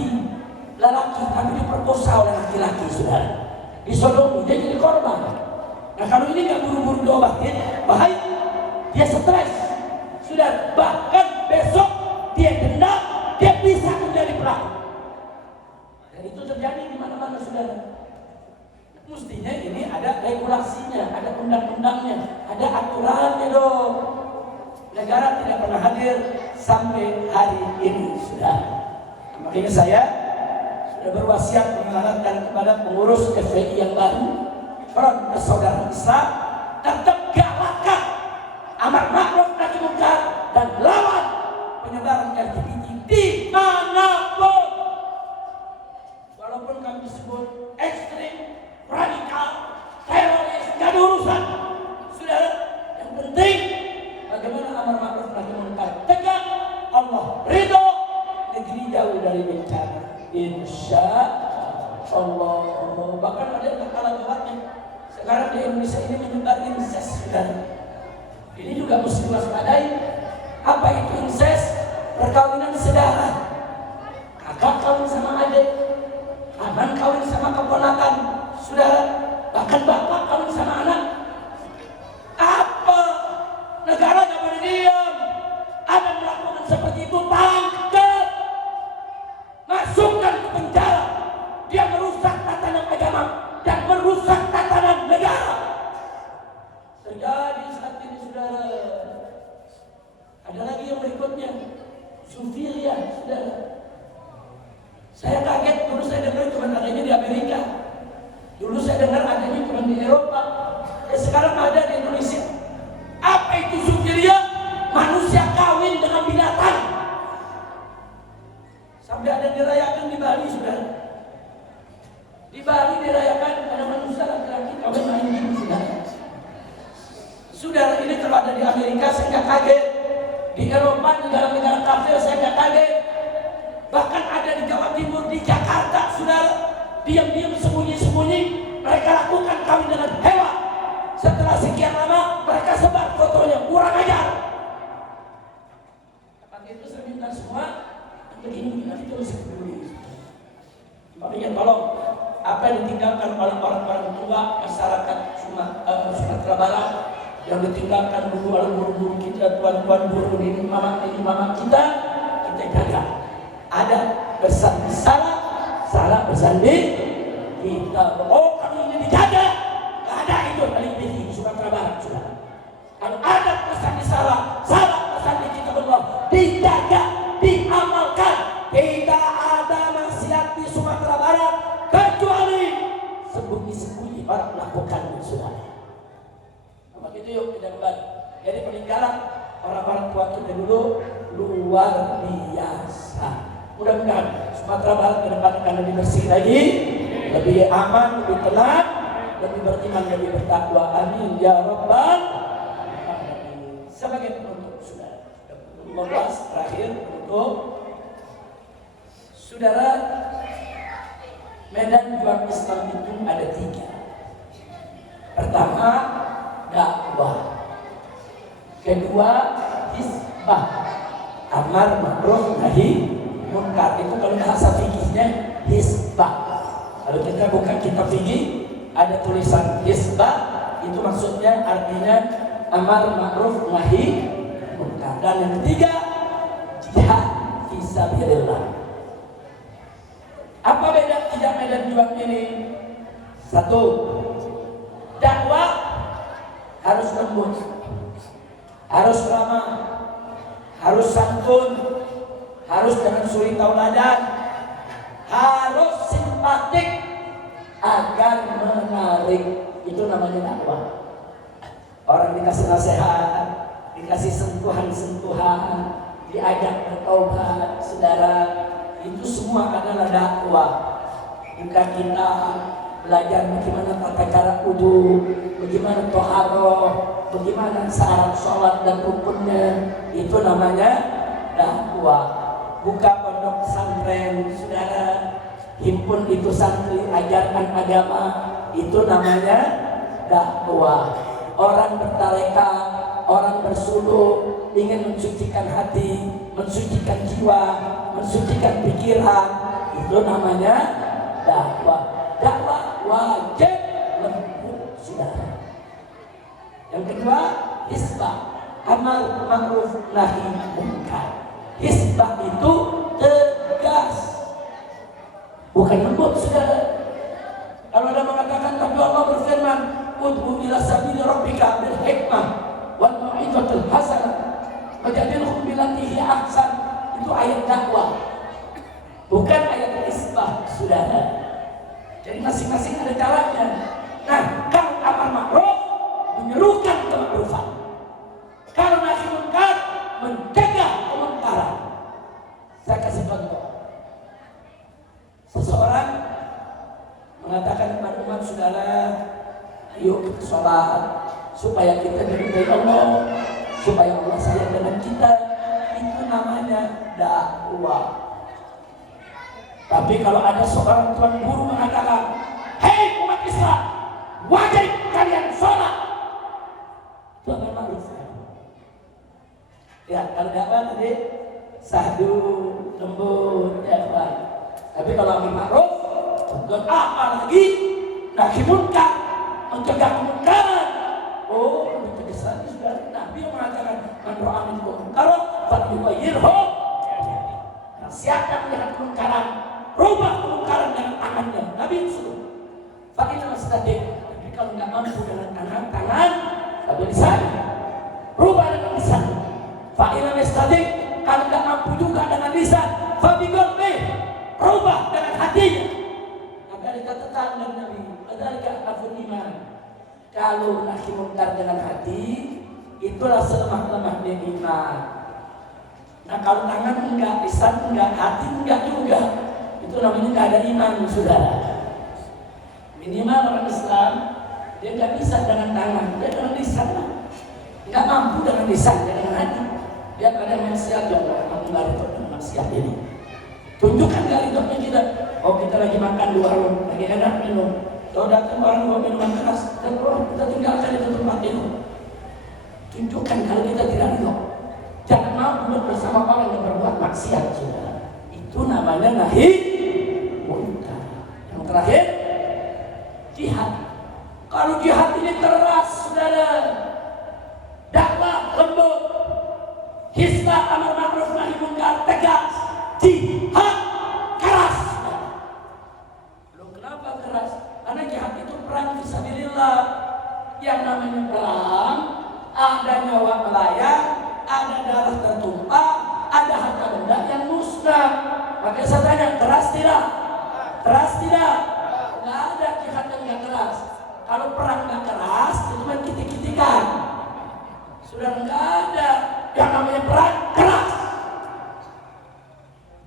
lelaki, tapi diperkosa oleh laki-laki, saudara. Disodomi, dia jadi korban. Nah, kalau ini nggak buru-buru diobatin, bahaya. Dia stres, saudara. Bahkan besok dia dendam, dia bisa menjadi pelaku. Dan itu terjadi di mana-mana, saudara. Mestinya ini ada regulasinya, ada undang-undangnya, ada aturannya dong. Negara tidak pernah hadir sampai hari ini, saudara. Makanya saya sudah berwasiat mengarahkan kepada pengurus FPI yang baru, Front Persaudaraan Islam, tetap galakkan amar ma'ruf nahi munkar dan lawan penyebaran LGBT dimanapun. Walaupun kami disebut ekstrim, radikal, teroris, gak ada urusan, saudara. Yang penting bagaimana amar ma'ruf nahi munkar tegak, Allah ridho, negeri jauh dari bencana, insya Allah. Bahkan ada yang kalah jawabnya. Sekarang di Indonesia ini menyebar incest, saudara. Ini juga mesti diwaspadai. Apa itu incest? Perkawinan saudara, kakak kawin Anak kawin sama keponakan saudara, bahkan bapak kawin sama anak. Apa? Negara gak boleh diam. Ada melakukan seperti itu, tangkap, masukkan ke penjara. Dia merusak tatanan agama dan merusak tatanan negara. Terjadi saat ini saudara. Ada lagi yang berikutnya, Sufiria saudara. Saya kaget, dulu saya dengar cuma adanya di Amerika. Dulu saya dengar adanya cuma di Eropa. Sekarang ada di Indonesia. Apa itu Sufiria? Manusia kawin dengan binatang. Sampai ada dirayakan di Bali saudara. Di Bali dirayakan ada manusia laki-laki kawin anjing saudara. Saudara, ini kalau ada di Amerika saya nggak kaget. Di Eropa, negara-negara kafir saya nggak kaget. Bahkan ada di Jawa Timur, di Jakarta saudara, diam-diam sembunyi-sembunyi mereka lakukan kawin dengan hewan. Setelah sekian lama mereka sebar fotonya, kurang ajar. Maka itu saya minta semua begini, nanti terus peduli. Makanya tolong apa yang ditinggalkan oleh orang-orang tua masyarakat Sumatera Barat, yang ditinggalkan dulu oleh guru-guru kita, tuan-tuan guru ini mama kita jaga. Ada bersandi salah, salah bersandi kita. Oh, kalau ini dijaga, nggak ada itu paling tinggi di Sumatera Barat saudara. Kalau ada bersandi salah, salah bersandi kita Allah, dijaga, diamalkan. Tidak ada maksiat di Sumatera Barat kecuali sembunyi-sembunyi orang melakukan saudara. Begitu yuk kita kembali. Jadi peninggalan orang-orang tua kita dulu luar biasa. Mudah-mudahan Sumatera Barat ke depan akan lebih bersih lagi, lebih aman, lebih tenang, lebih beriman, lebih bertakwa. Amin ya rabbal alamin. Sebagai penutup saudara, membahas terakhir untuk saudara, medan juang Islam itu ada 3. Pertama, dakwah. Kedua, hisbah, amar ma'ruf nahi munkar. Itu kalau bahasa fikihnya hisbah. Kalau kita buka kitab fikih ada tulisan hisbah, itu maksudnya artinya amar ma'ruf nahi munkar. Dan yang ketiga, jihad fisabilillah. Apa beda 3 medan juang ini? 1, dakwah harus lembut, harus ramah, harus santun, harus dengan suri tauladan, harus simpatik agar menarik. Itu namanya dakwah. Orang dikasih nasihat, dikasih sentuhan-sentuhan, diajak bertaubat, saudara, itu semua adalah dakwah. Bukan kita belajar bagaimana tata cara wudu, bagaimana toharoh, bagaimana syarat sholat dan rukunnya. Itu namanya dakwah. Buka pondok pesantren, saudara, himpun itu santri, ajarkan agama, itu namanya dakwah. Orang bertarekat, orang bersuluk, ingin mensucikan hati, mensucikan jiwa, mensucikan pikiran, itu namanya dakwah. Dakwah wajib lembut saudara. Yang kedua, hisbah, amar ma'ruf nahi munkar. Hisbah itu tegas, bukan lembut saudara. Kalau ada mengatakan, tapi Allah berfirman, ud'u ila sabili rabbika bil hikmah wal mau'izatil hasanah wajadilhum billati hi ahsan. Itu ayat dakwah, bukan ayat hisbah saudara. Jadi masing-masing ada caranya. Nah, kalau amar ma'ruf menyerukan kema'rufan, kalau nahi munkar mencegah kemungkaran. Saya kasih contoh. Seseorang mengatakan kepada umat, saudara, ayo kita sholat supaya kita diridhai Allah, supaya Allah sayang dengan kita. Itu namanya dakwah. Tapi kalau ada seorang tuan guru mengatakan, hei umat Islam, wajib kalian sholat, itu amar ma'ruf. Ya, kalau dakwah tadi sahdu, lembut, ya Pak. Tapi kalau amar ma'ruf, Dan apalagi nahi munkar, mencegah kemungkaran. Oh, lebih tegas lagi saudara. Nabi yang mengatakan, man ra'a minkum munkaran falyughayyirhu. Siapa yang melihat kemungkaran, rubah kemungkaran dengan tangannya. Nabi yang suruh. Fa in astati', tapi kalau nggak mampu dengan tangan, tapi lisan. Rubah dengan lisan. Fa in astati', kalau nggak mampu juga dengan lisan, fa bi qalbi, rubah dengan hatinya. Maka dikatakan dari Nabi, adzalika aful iman. Kalau nahi munkar dengan hati, itulah selemah-lemahnya iman. Nah kalau tangan enggak, lisan enggak, hati enggak juga, itu namanya enggak ada iman, saudara. Minimal orang Islam dia enggak bisa dengan tangan, dia dengan lisan lah. Enggak mampu dengan lisan, dia dengan hati. Dia ada maksiat yang aku nggak ridho dengan maksiat ini. Tunjukkan nggak ridhonya kita. Oh kita lagi makan di warung, lagi enak minum. Kalau datang orang bawa minuman keras, dan kita tinggalkan itu tempat itu. Tunjukkan kalau kita tidak ridho. Jangan mau bersama orang yang berbuat maksiat, saudara. Itu namanya nahi munkar. Yang terakhir, jihad. Kalau jihad ini keras, saudara, dakwah lembut, hisbah amar ma'ruf nahi munkar tegas, jihad keras. Loh kenapa keras? Karena jihad itu perang fisabilillah. Yang namanya perang, ada nyawa melayang, ada darah tertumpah, ada harta benda yang musnah. Maka saya tanya, keras tidak? Keras tidak? Nggak ada jihad yang nggak keras. Kalau perang nggak keras, itu cuma kitik-kitikan. Sudah nggak ada yang namanya perang keras.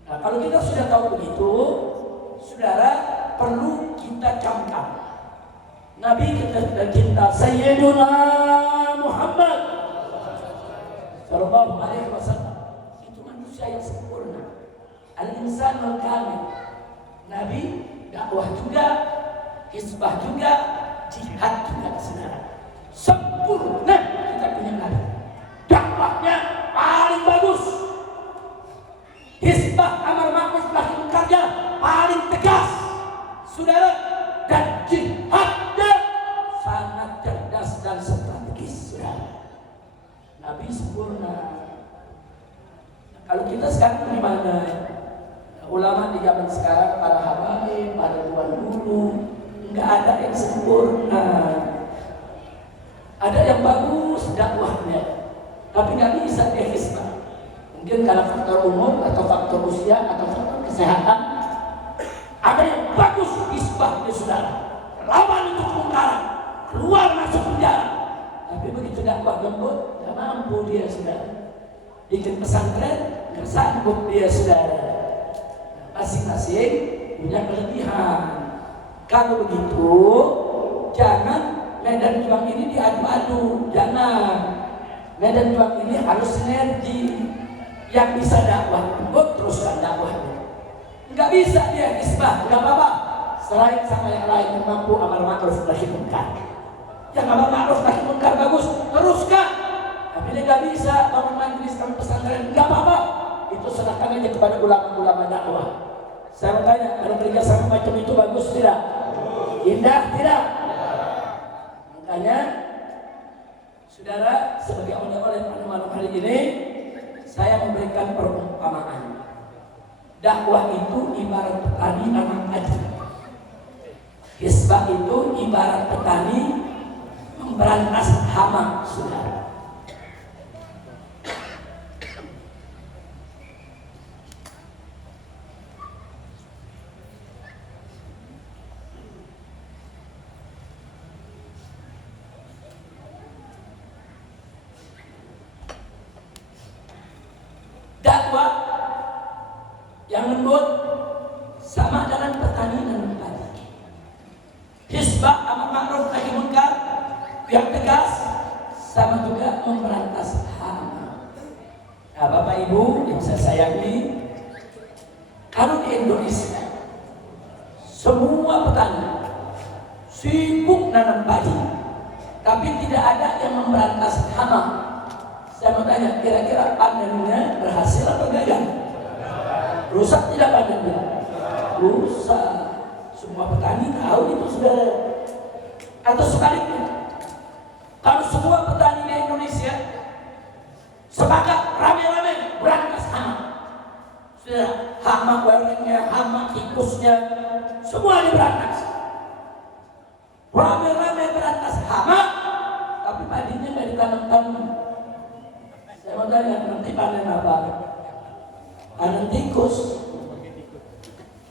Nah kalau kita sudah tahu begitu, saudara perlu kita camkan. Nabi kita Sayyiduna Muhammad Sallallahu Alaihi Wasallam itu manusia yang sempurna, al-insan al-kamil. Nabi dakwah juga, hisbah juga, jihad juga, saudara. Sempurna kita punya Nabi. Dakwahnya paling bagus, hisbah amar ma'ruf nahi munkarnya paling tegas, saudara, dan jihadnya sangat cerdas dan strategis, saudara. Nabi sempurna. Nah, kalau kita sekarang gimana? Ulama di zaman sekarang, para habaib, para tuan dulu, nggak ada yang sempurna. Ada yang bagus dakwahnya, tapi nggak bisa dia hisbah. Mungkin karena faktor umur atau faktor usia atau faktor kesehatan. Ada yang bagus hisbahnya, saudara, lawan untuk kemungkaran, keluar masuk penjara. Tapi begitu dakwah lembut, nggak mampu dia, saudara. Bikin pesantren, nggak sanggup dia, saudara. Masing-masing punya kelebihan. Kalau begitu, jangan medan juang ini diadu-adu, jangan. Medan juang ini harus sinergi. Yang bisa dakwah lembut, teruskan dakwahnya. Nggak bisa dia hisbah, nggak apa-apa. Selain sama yang lain yang mampu amar ma'ruf nahi munkar. Yang amar ma'ruf nahi munkar bagus, teruskan. Tapi dia nggak bisa bangun majelis kami pesantren, nggak apa-apa. Itu serahkan aja kepada ulama-ulama dakwah. Saya bertanya, kalau kerja sama macam itu bagus tidak? Indah tidak? Makanya, saudara, sebagai oleh-oleh pada malam hari ini, saya memberikan perumpamaan. Dakwah itu ibarat petani nanam padi. Hisbah itu ibarat petani memberantas hama, saudara. Dakwah yang lembut sama dengan petani nanam padi. Hisbah amar ma'ruf nahi munkar yang tegas sama juga memberantas hama. Nah, Bapak Ibu yang saya sayangi, kalau di Indonesia semua petani sibuk nanam padi, tapi tidak ada yang memberantas hama. Saya mau tanya, kira-kira panennya berhasil atau gagal? Rusak tidak panennya? Rusak. Semua petani tahu itu saudara. Atau sebaliknya, kalau semua petani di Indonesia sepakat rame-rame berantas hama, saudara, hama warnanya, hama tikusnya, semua diberantas. Rame-rame berantas hama, tapi padinya nggak ditanam-tanam. Saya mau tanya, nanti panen apa? Panen tikus.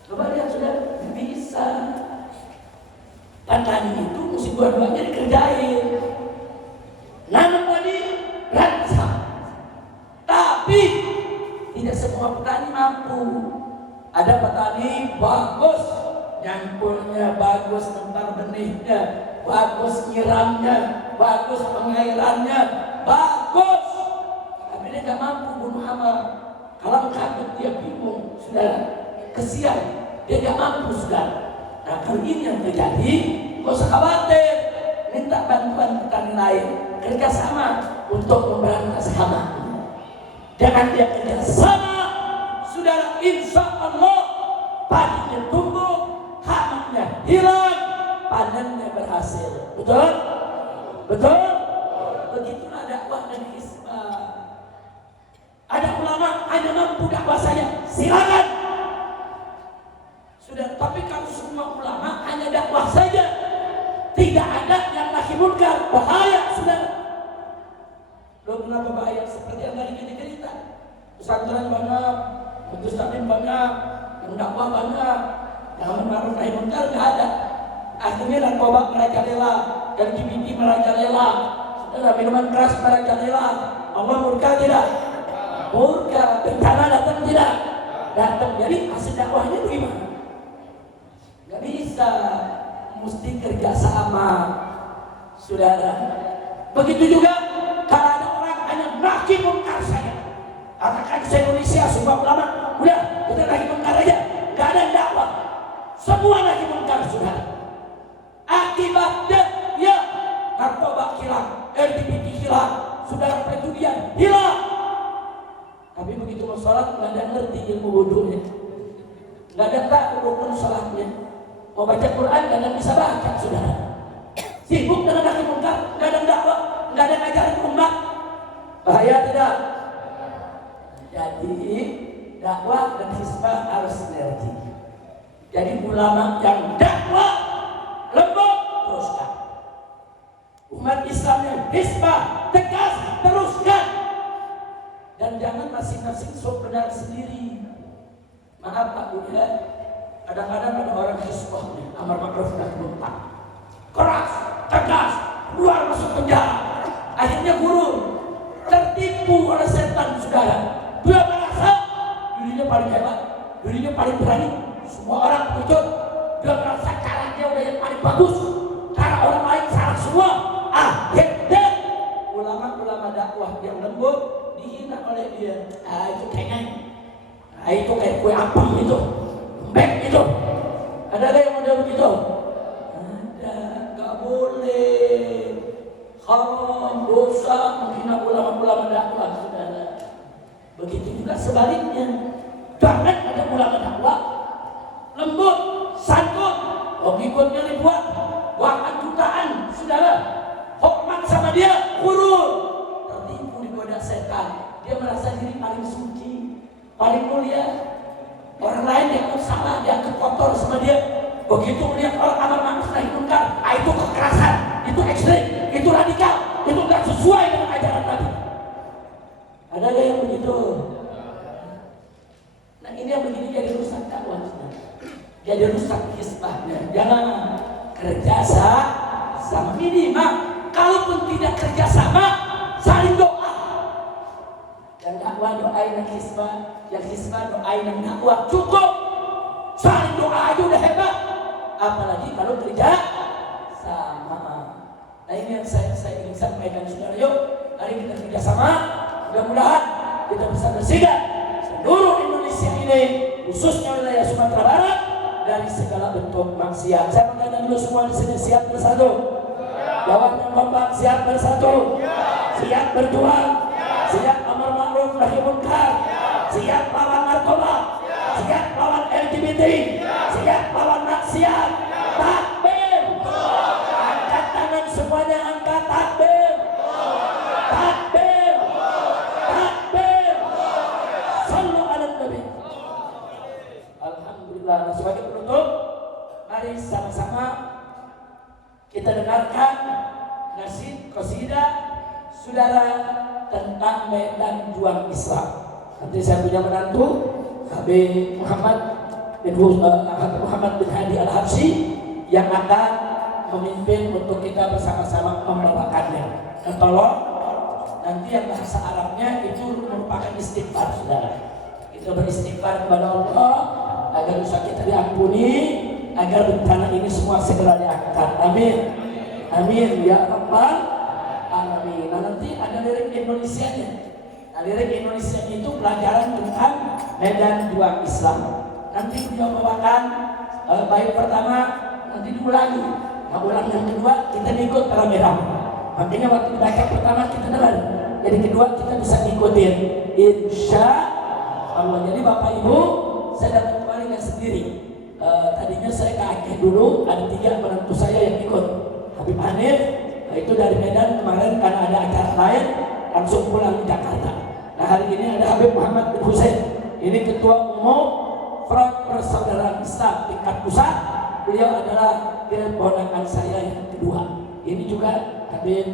Coba lihat sudah, bisa. Petani itu mesti dua-duanya dikerjain. Nanam padi, berantas hama. Tapi tidak semua petani mampu. Ada petani bagus, nyangkulnya bagus, tentang benihnya bagus, nyiramnya bagus, pengairannya bagus, tapi dia tidak mampu bunuh hama. Kalau kabut dia bingung, saudara, kesian, dia tidak mampu, saudara. Nah, kalau ini yang terjadi, gak usah khawatir, minta bantuan petani lain, kerjasama untuk memberantas hama. Jangan dia kerjasama, saudara, insya Allah padinya tumbuh, hamanya hilang, panennya berhasil. Betul? Betul? Begitulah dakwah dan hizbah. Ada ulama hanya mampu dakwah saya, silakan. Sudah, tapi kalau semua ulama hanya dakwah saja, tidak ada yang nahi munkar, bahaya, saudara. Loh, kenapa bahaya? Seperti yang tadi kita cerita, pesantren banyak, majelis taklim banyak, yang dakwah banyak, yang amar ma'ruf nahi munkar nggak ada. Akhirnya narkoba mereka rela, LGBT mereka rela, saudara, minuman keras mereka rela. Allah murka tidak? Murka. Bencana datang tidak? Datang. Jadi hasil dakwahnya itu gimana? Gak bisa, mesti kerjasama, saudara. Begitu juga kalau ada orang hanya nahi munkar saja, katakan di Indonesia semua ulama, udah kita nahi munkar aja, gak ada dakwah, semua nahi munkar, saudara. Akibatnya ya narkoba hilang, LGBT hilang, saudara, perjudian hilang. Tapi begitu mau sholat nggak ada ngerti ilmu wudhunya, nggak ada tahu rukun sholatnya. Mau baca Quran nggak ada bisa baca, saudara. Sibuk dengan nahi munkar, nggak ada dakwah, nggak ada ngajarin umat. Bahaya tidak? Jadi dakwah dan hizbah harus sinergi. Jadi ulama yang dakwah lembut, teruskan. Umat Islam yang hizbah tegas, teruskan. Dan jangan masing-masing sok benar sendiri. Maaf Pak Buya, kadang-kadang ada orang hizbah nih, amar ma'ruf nahi munkar, keras, tegas, keluar masuk penjara, akhirnya gurur, tertipu oleh setan, saudara. Dia merasa dirinya paling hebat, dirinya paling berani, semua orang ikut. Dia merasa caranya udah yang paling bagus, cara orang lain salah semua. Akhirnya ulama-ulama dakwah yang lembut dihina oleh dia. Itu kayaknya, itu kayak kue apem itu, lembek itu. Ada yang model begitu? Ada, gak boleh. Haram, dosa, menghina ulama-ulama dakwah, saudara. Begitu juga sebaliknya. Jangan ada ulama dakwah lembut, santun, pengikutnya ribuan, bahkan jutaan, saudara. Hormat sama dia, gurur, tertipu digoda setan. Dia merasa diri paling suci, paling mulia. Orang lain yang salah, dia kotor sama dia. Begitu melihat orang amar ma'ruf nahi munkar, itu kekerasan, itu ekstrim, itu radikal, itu nggak sesuai dengan ajaran Nabi. Ada nggak yang begitu? Nah, ini yang begini jadi rusak dakwah, jadi rusak hizbahnya. Jangan kerjasama, minimal kalaupun tidak kerjasama, saling doa. Yang dakwah doain yang hizbah doain yang dakwah, cukup. Saling doa aja udah hebat, apalagi kalau kerja sama. Nah, ini yang saya ingin sampaikan, saudara. Yuk, mari kita kerjasama. Mudah-mudahan kita bisa bersihkan seluruh Indonesia ini, khususnya wilayah Sumatera Barat, dari segala bentuk maksiat. Saya mengatakan dulu semua di sini siap bersatu. Jawab yang kompak, siap bersatu. Siap berjuang. Siap amar ma'ruf nahi munkar. Siap lawan narkoba. Siap lawan LGBT. Siap lawan maksiat. mari sama-sama kita dengarkan nasyid qasidah saudara tentang medan juang Islam. Nanti saya punya menantu Habib Muhammad bin Hadi Al-Habsyi yang akan memimpin untuk kita bersama-sama membawakannya. Dan tolong nanti yang bahasa Arabnya itu merupakan istighfar saudara. Kita beristighfar kepada Allah agar dosa kita diampuni, agar bencana ini semua segera diangkat. Amin. Amin ya rabbal alamin. Nah, nanti ada lirik Indonesianya. Nah, lirik Indonesia itu pelajaran tentang medan juang Islam. Nanti beliau bawakan bait pertama, nanti diulangi. Nah, ulang yang kedua kita ikut rame-rame. Makanya waktu baca pertama kita dengar, jadi kedua kita bisa ikutin. Insya Allah. Jadi Bapak Ibu, saya datang kemarin nggak sendiri. Tadinya saya ke Aceh dulu, ada 3 menantu saya yang ikut. Habib Hanif, itu dari Medan kemarin karena ada acara lain, langsung pulang ke Jakarta. Nah, hari ini ada Habib Muhammad bin Hussein. Ini Ketua Umum Front Persaudaraan Islam tingkat pusat. Beliau adalah keponakan saya yang kedua. Ini juga Habib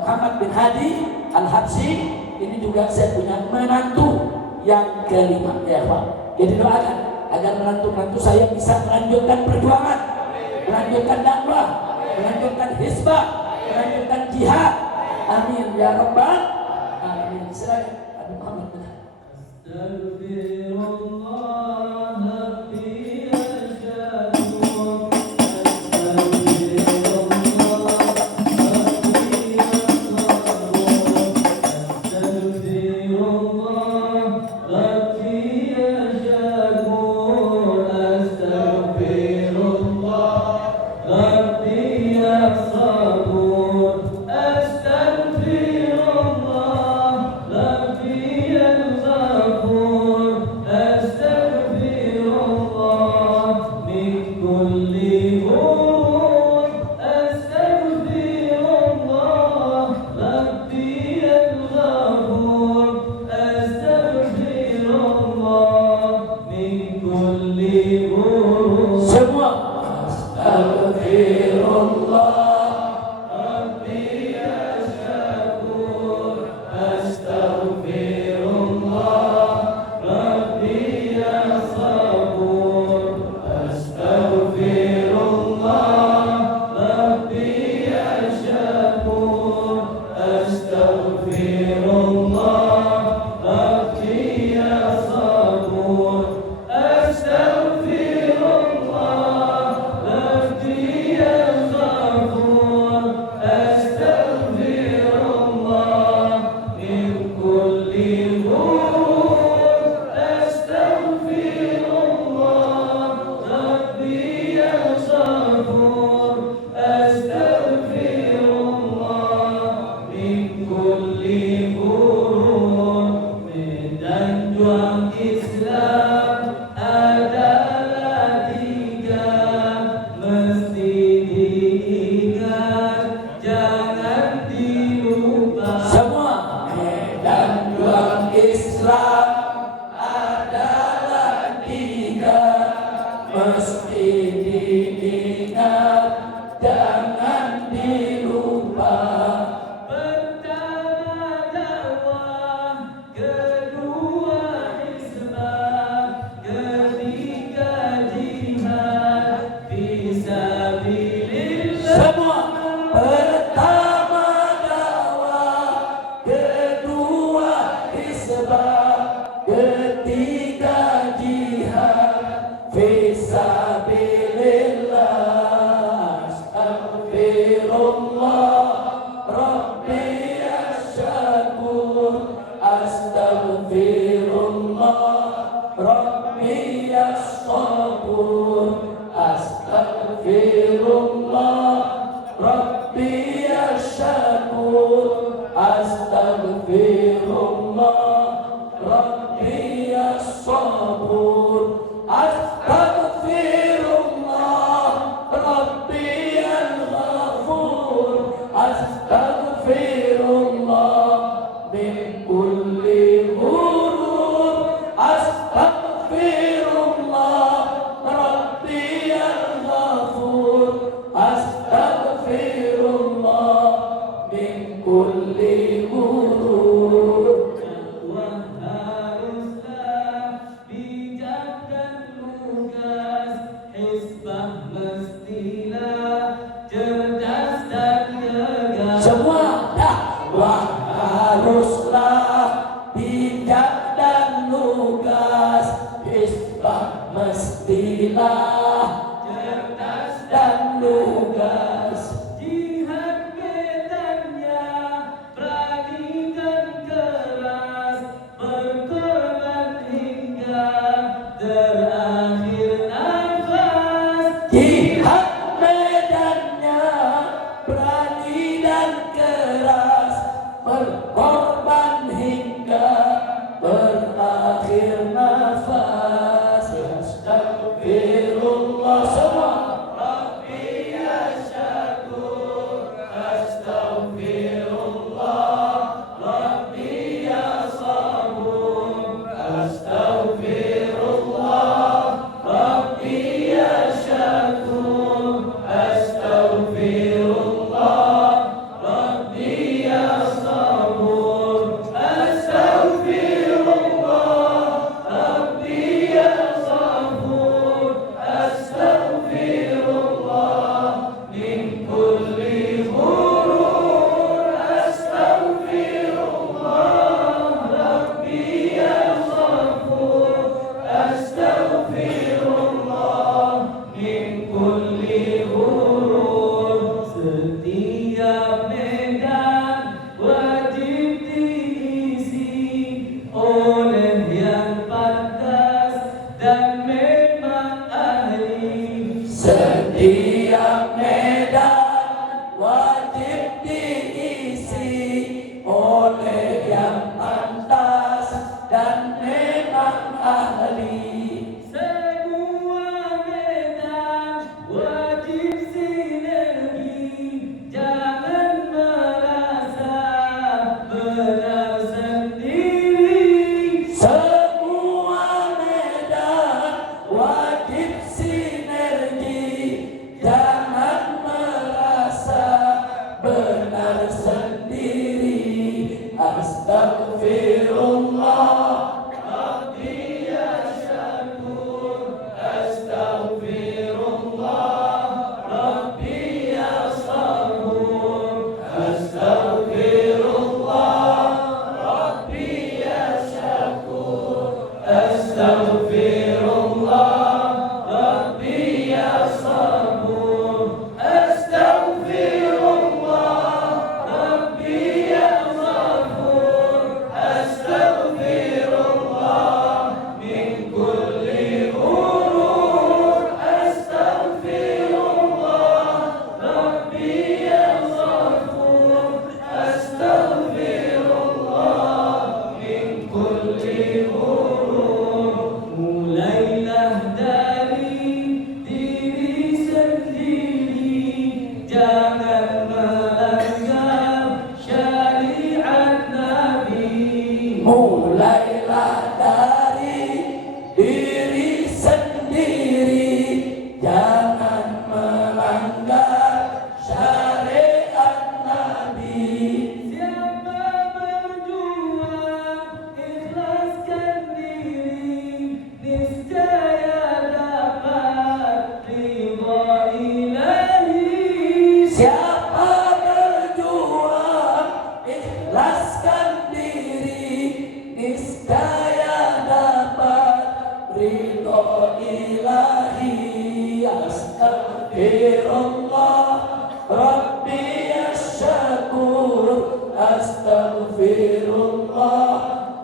Muhammad bin Hadi Al-Habsyi. Ini juga saya punya menantu yang kelima, ya Pak. Jadi doakan agar menantu-menantu saya bisa melanjutkan perjuangan, melanjutkan dakwah, melanjutkan hizbah, melanjutkan jihad. Amin ya rabbal alamin. Silakan Habib Muhammad bin Hadi. mestilah cerdas dan lugas. Jihad medannya berani dan keras, berkorban hingga terakhir nafas. Jihad medannya berani dan keras, berkorban hingga berakhir nafas. Astagfirullah semua. Rabbi ya syakur. Astagfirullah. Rabbi ya sabur. Astagfirullah. Rabbi ya syakur. Astagfirullah. Rabbi ya sabur. Astagfirullah. Rabbi ya sabur. Astagfirullah min kulli ghurur. Astagfirullah. Rabbi ya sabur. Astagfirullah min kulli ghurur. Setiap medan wajib diisi oleh yang pantas dan memang ahli. Setiap medan wajib diisi oleh yang pantas dan memang ahli. Semua medan wajib sinergi, jangan merasa benar sendiri. Semua medan wajib sinergi, jangan merasa benar sendiri. Astagfirullah. Rabbi ya syakur. Astagfirullah. Rabbi ya sabur. Astagfirullah. Rabbi ya syakur. Astagfirullah. Rabbi ya sabur. Astagfirullah. Rabbi ya sabur. Astagfirullah min kulli ghurur. Astagfirullah. Rabbi ya sabur. Astagfirullah min kulli ghurur. Mulailah dari diri sendiri, jangan melanggar syariat Nabi. Mulailah dari diri sendiri, jangan melanggar syariat Nabi. Siapa berjuang ikhlaskan diri, niscaya dapat ridha ilahi. Siapa berjuang ikhlaskan diri, niscaya dapat ridho ilahi. Astagfirullah. Rabbi ya syakur. Astagfirullah.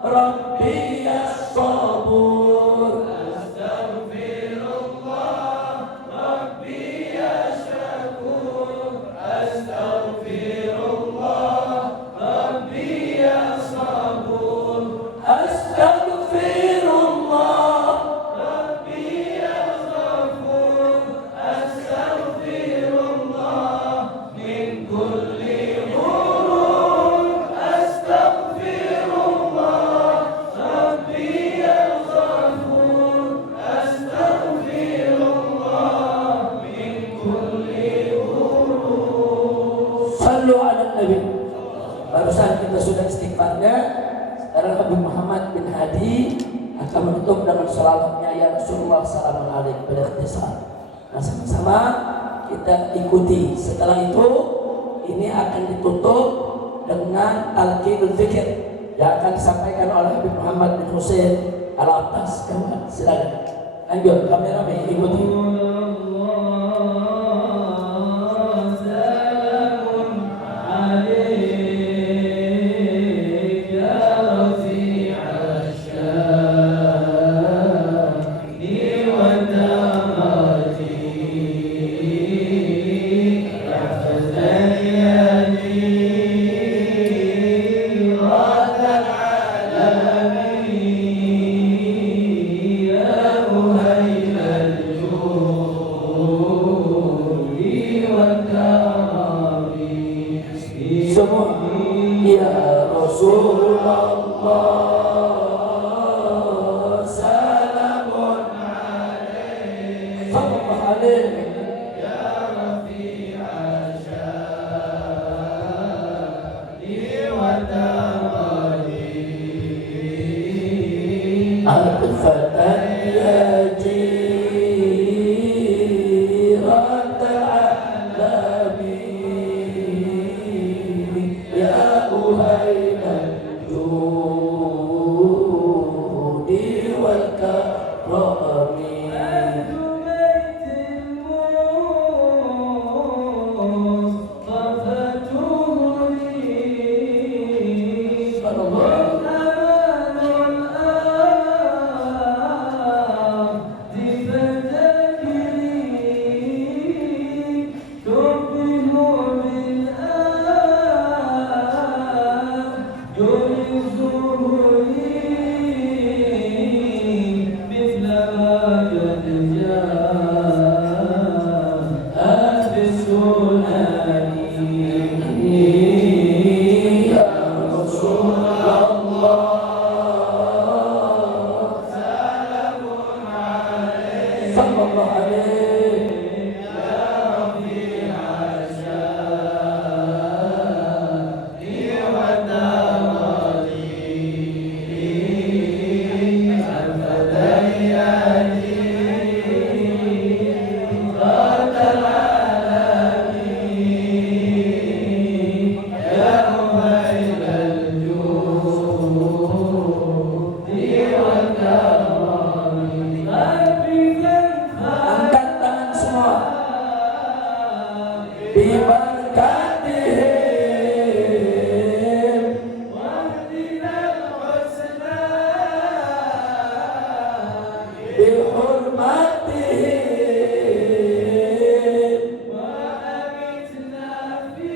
Rabbi ya sabur. Astagfirullah. Rabbi ya syakur. Astagfirullah. Rabbi ya sabur. Astagfirullah. Rabbi ya sabur. Astagfirullah min kulli ghurur. Astagfirullah. Rabbi ya sabur. Astagfirullah min kulli ghurur. Sallu ala Nabi. Barusan kita sudah istighfarnya. Sekarang Habib Muhammad bin Hadi akan menutup dengan salawatnya ya Rasulullah sallallahu alaihi wasallam. Nah, sama-sama kita ikuti. Setelah itu ini akan ditutup dengan talqinul dzikir yang akan disampaikan oleh Habib Muhammad bin Husain Al-Attas. Silakan. Lanjut, rame-rame ikuti. Semua ya Rasulullah salamun alaihi sallallahu alaihi ya rafi'a sya'ni wa tamadi al-fatan ya jirat al-alami أهيل الجود والكرم أهل بيت المصطفى تهدي والأمان الأرض فتكري تبه sallallahu alaihi ya rafi'a sya'ni wa tamadi al-fadayati ratal alami ya ubayl al-judi wa tamadi. Angkat tangan semua. Bibarakatihim wahdinal husna bihurmatihim wa amitna fi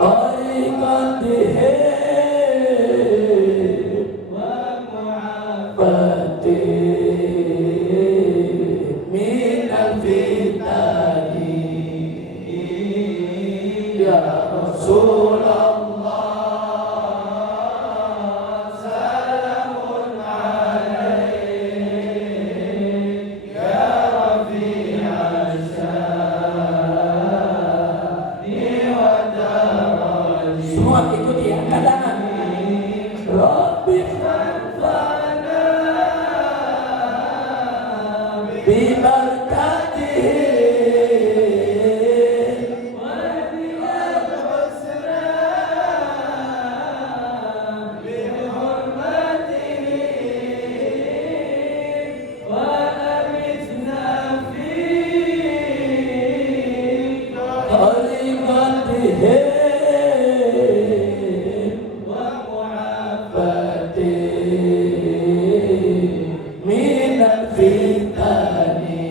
tariqatihim wa mu'afatihim minal fitani ya Rasulullah salamun alaihi ya rafi'a sya'ni wa tamadi. Semua ikuti angkat tangan. Rabbi fanfa'na bibarakatihim wahdinal husna bihurmatihim wa amitna fi tariqatihim wa mu'afatihim minal fitani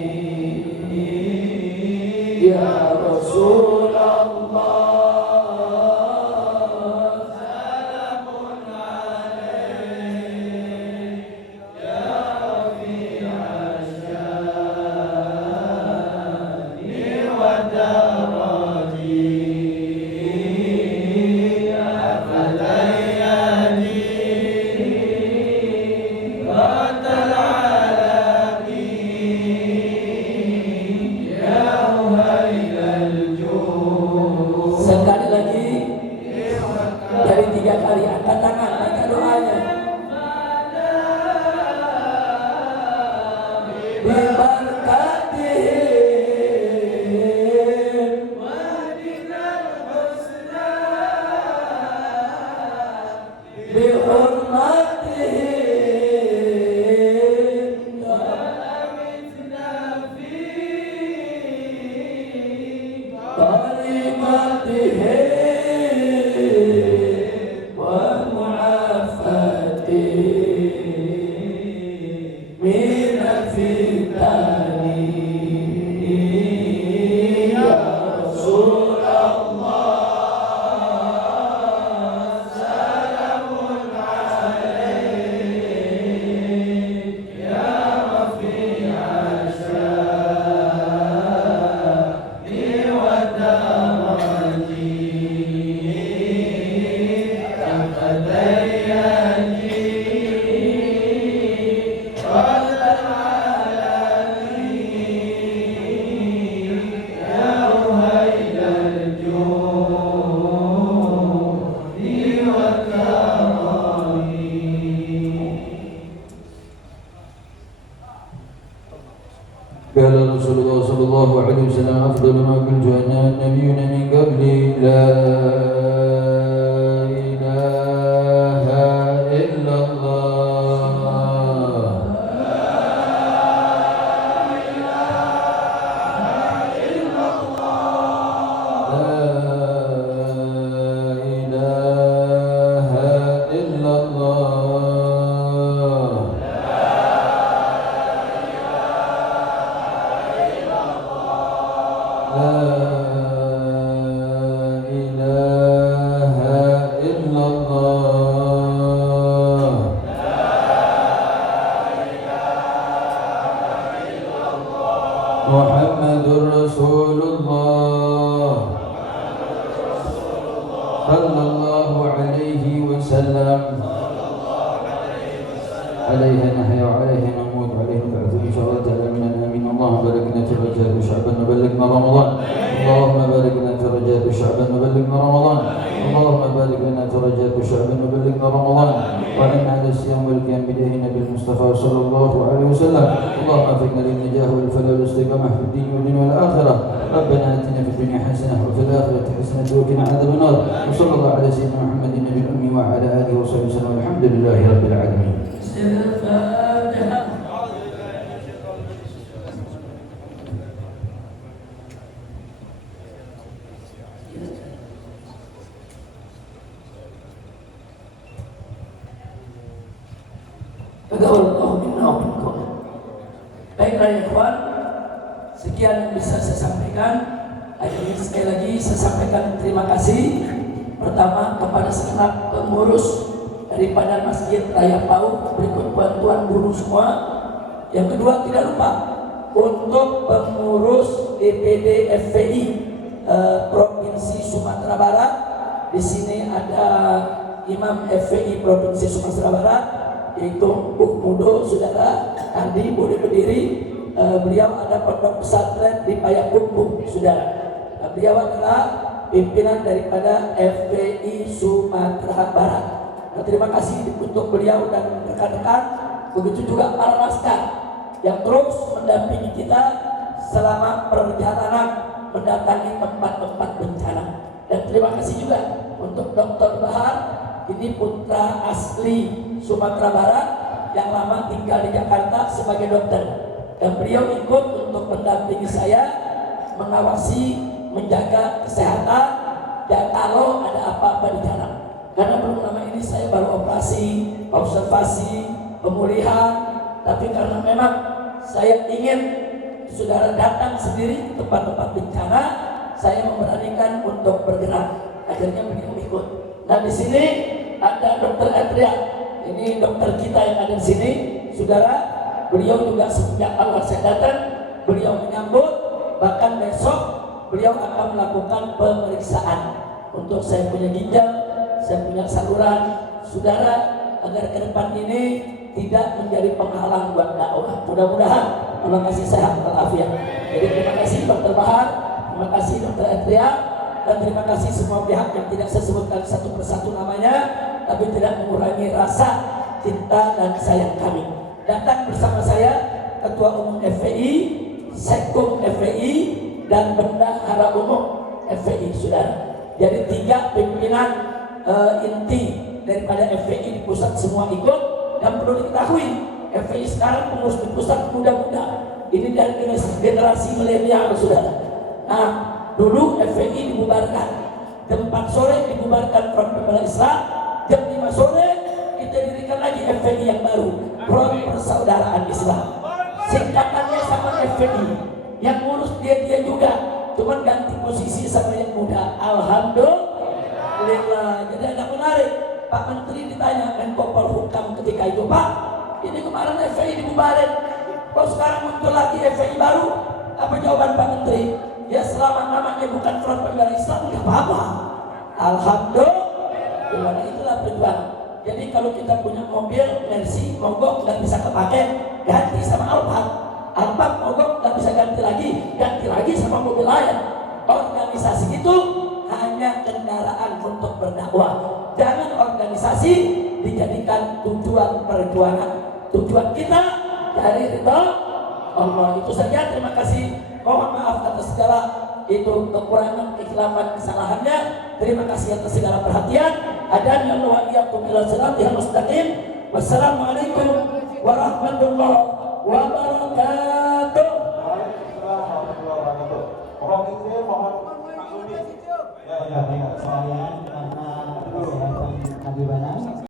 fikani ya Rasulullah. Salamun alaik ya Rafi'al syani wa daraji. قال رسول الله صلى الله عليه وسلم أفضل ما قلت أنا النبيون من قبلي لا إله إلا الله لا إله إلا الله لا إله إلا الله محمد رسول الله صلى الله عليه وسلم عليه نحيا وعليه نموت وعليه نبعث إن شاء الله تعالى من آمين. اللهم بارك لنا في رجاء شعبا وبلغنا رمضان. اللهم بارك لنا في رجاء شعبا وبلغنا رمضان. اللهم بارك لنا في رجاء شعبا وبلغنا رمضان. وعن على الصيام والقيام بدين النبي المصطفى صلى الله عليه وسلم. اللهم وفقنا للنجاح والفلاح والاستقامة في الدين والدين والآخرة. ربنا آتنا في الدنيا حسنة وفي الآخرة حسنة وقنا عذاب النار. وصلى الله على سيدنا محمد النبي الأمي وعلى آله وصحبه وسلم والحمد لله رب العالمين. Baiklah ya kawan, sekian yang bisa saya sampaikan. Akhirnya sekali lagi saya sampaikan terima kasih pertama kepada segenap pengurus daripada Masjid Raya Pau, berikut bantuan guru semua. Yang kedua, tidak lupa untuk pengurus DPD FPI Provinsi Sumatera Barat. Di sini ada Imam FPI Provinsi Sumatera Barat, yaitu Buk Mudo, saudara Andi, boleh berdiri. Beliau ada pondok pesantren di Payakumbuh, saudara. Beliau adalah pimpinan daripada FPI Sumatera Barat. Terima kasih untuk beliau dan rekan-rekan. Begitu juga para masker yang terus mendampingi kita selama perjalanan mendatangi tempat-tempat bencana. Dan terima kasih juga untuk Dr. Bahar, ini putra asli Sumatera Barat yang lama tinggal di Jakarta sebagai dokter. Dan beliau ikut untuk mendampingi saya, mengawasi, menjaga kesehatan, dan kalau ada apa-apa di jalan. Karena belum lama ini saya baru operasi, observasi, pemulihan. Tapi karena memang saya ingin saudara datang sendiri ke tempat-tempat bencana, saya memberanikan untuk bergerak. Akhirnya beliau ikut. Nah, di sini ada Dr. Adria. Ini dokter kita yang ada di sini, saudara. Beliau juga sejak awal saya datang, beliau menyambut. Bahkan besok beliau akan melakukan pemeriksaan untuk saya punya ginjal, saya punya saluran, saudara, agar ke depan ini tidak menjadi penghalang buat dakwah. Mudah-mudahan Allah kasih sehat walafiat. Jadi terima kasih Dr. Bahar, terima kasih Dr. Adria, dan terima kasih semua pihak yang tidak saya sebutkan satu persatu namanya, tapi tidak mengurangi rasa cinta dan sayang kami. Datang bersama saya Ketua Umum FPI, Sekkum FPI, dan Bendahara Umum FPI, saudara. Jadi 3 pimpinan inti daripada FPI di pusat semua ikut. Dan perlu diketahui, FPI sekarang pengurus di pusat muda-muda. Ini dari generasi milenial, saudara. Nah, dulu FPI dibubarkan, jam 4 sore dibubarkan Front Pembela Islam, jam 5 sore kita dirikan lagi FPI yang baru, Front Persaudaraan Islam. singkatannya sama FPI, yang ngurus dia juga, cuman ganti posisi sama yang muda. Alhamdulillah. Jadi ada menarik, Pak Menteri ditanya Menko Polhukam ketika itu, Pak, ini kemarin FPI dibubarin, kok sekarang muncul lagi FPI baru? Apa jawaban Pak Menteri? Ya selama namanya bukan Front Pembela Islam nggak apa-apa. Alhamdulillah. Itulah perjuangan. Jadi kalau kita punya mobil Mercy mogok nggak bisa kepake, ganti sama Alphard mogok nggak bisa ganti lagi sama mobil lain. Organisasi itu hanya kendaraan untuk berdakwah. Jangan organisasi dijadikan tujuan perjuangan. Tujuan kita dari ridha Allah. Itu saja. Terima kasih. Mohon maaf atas segala itu kekurangan, kekhilafan, kesalahannya. Terima kasih atas segala perhatian. Adanya Allah wa iyyakum ila siratal mustaqim. Wassalamualaikum warahmatullahi wabarakatuh. Orang ini mohon maklumi. Ya, ingat, soalnya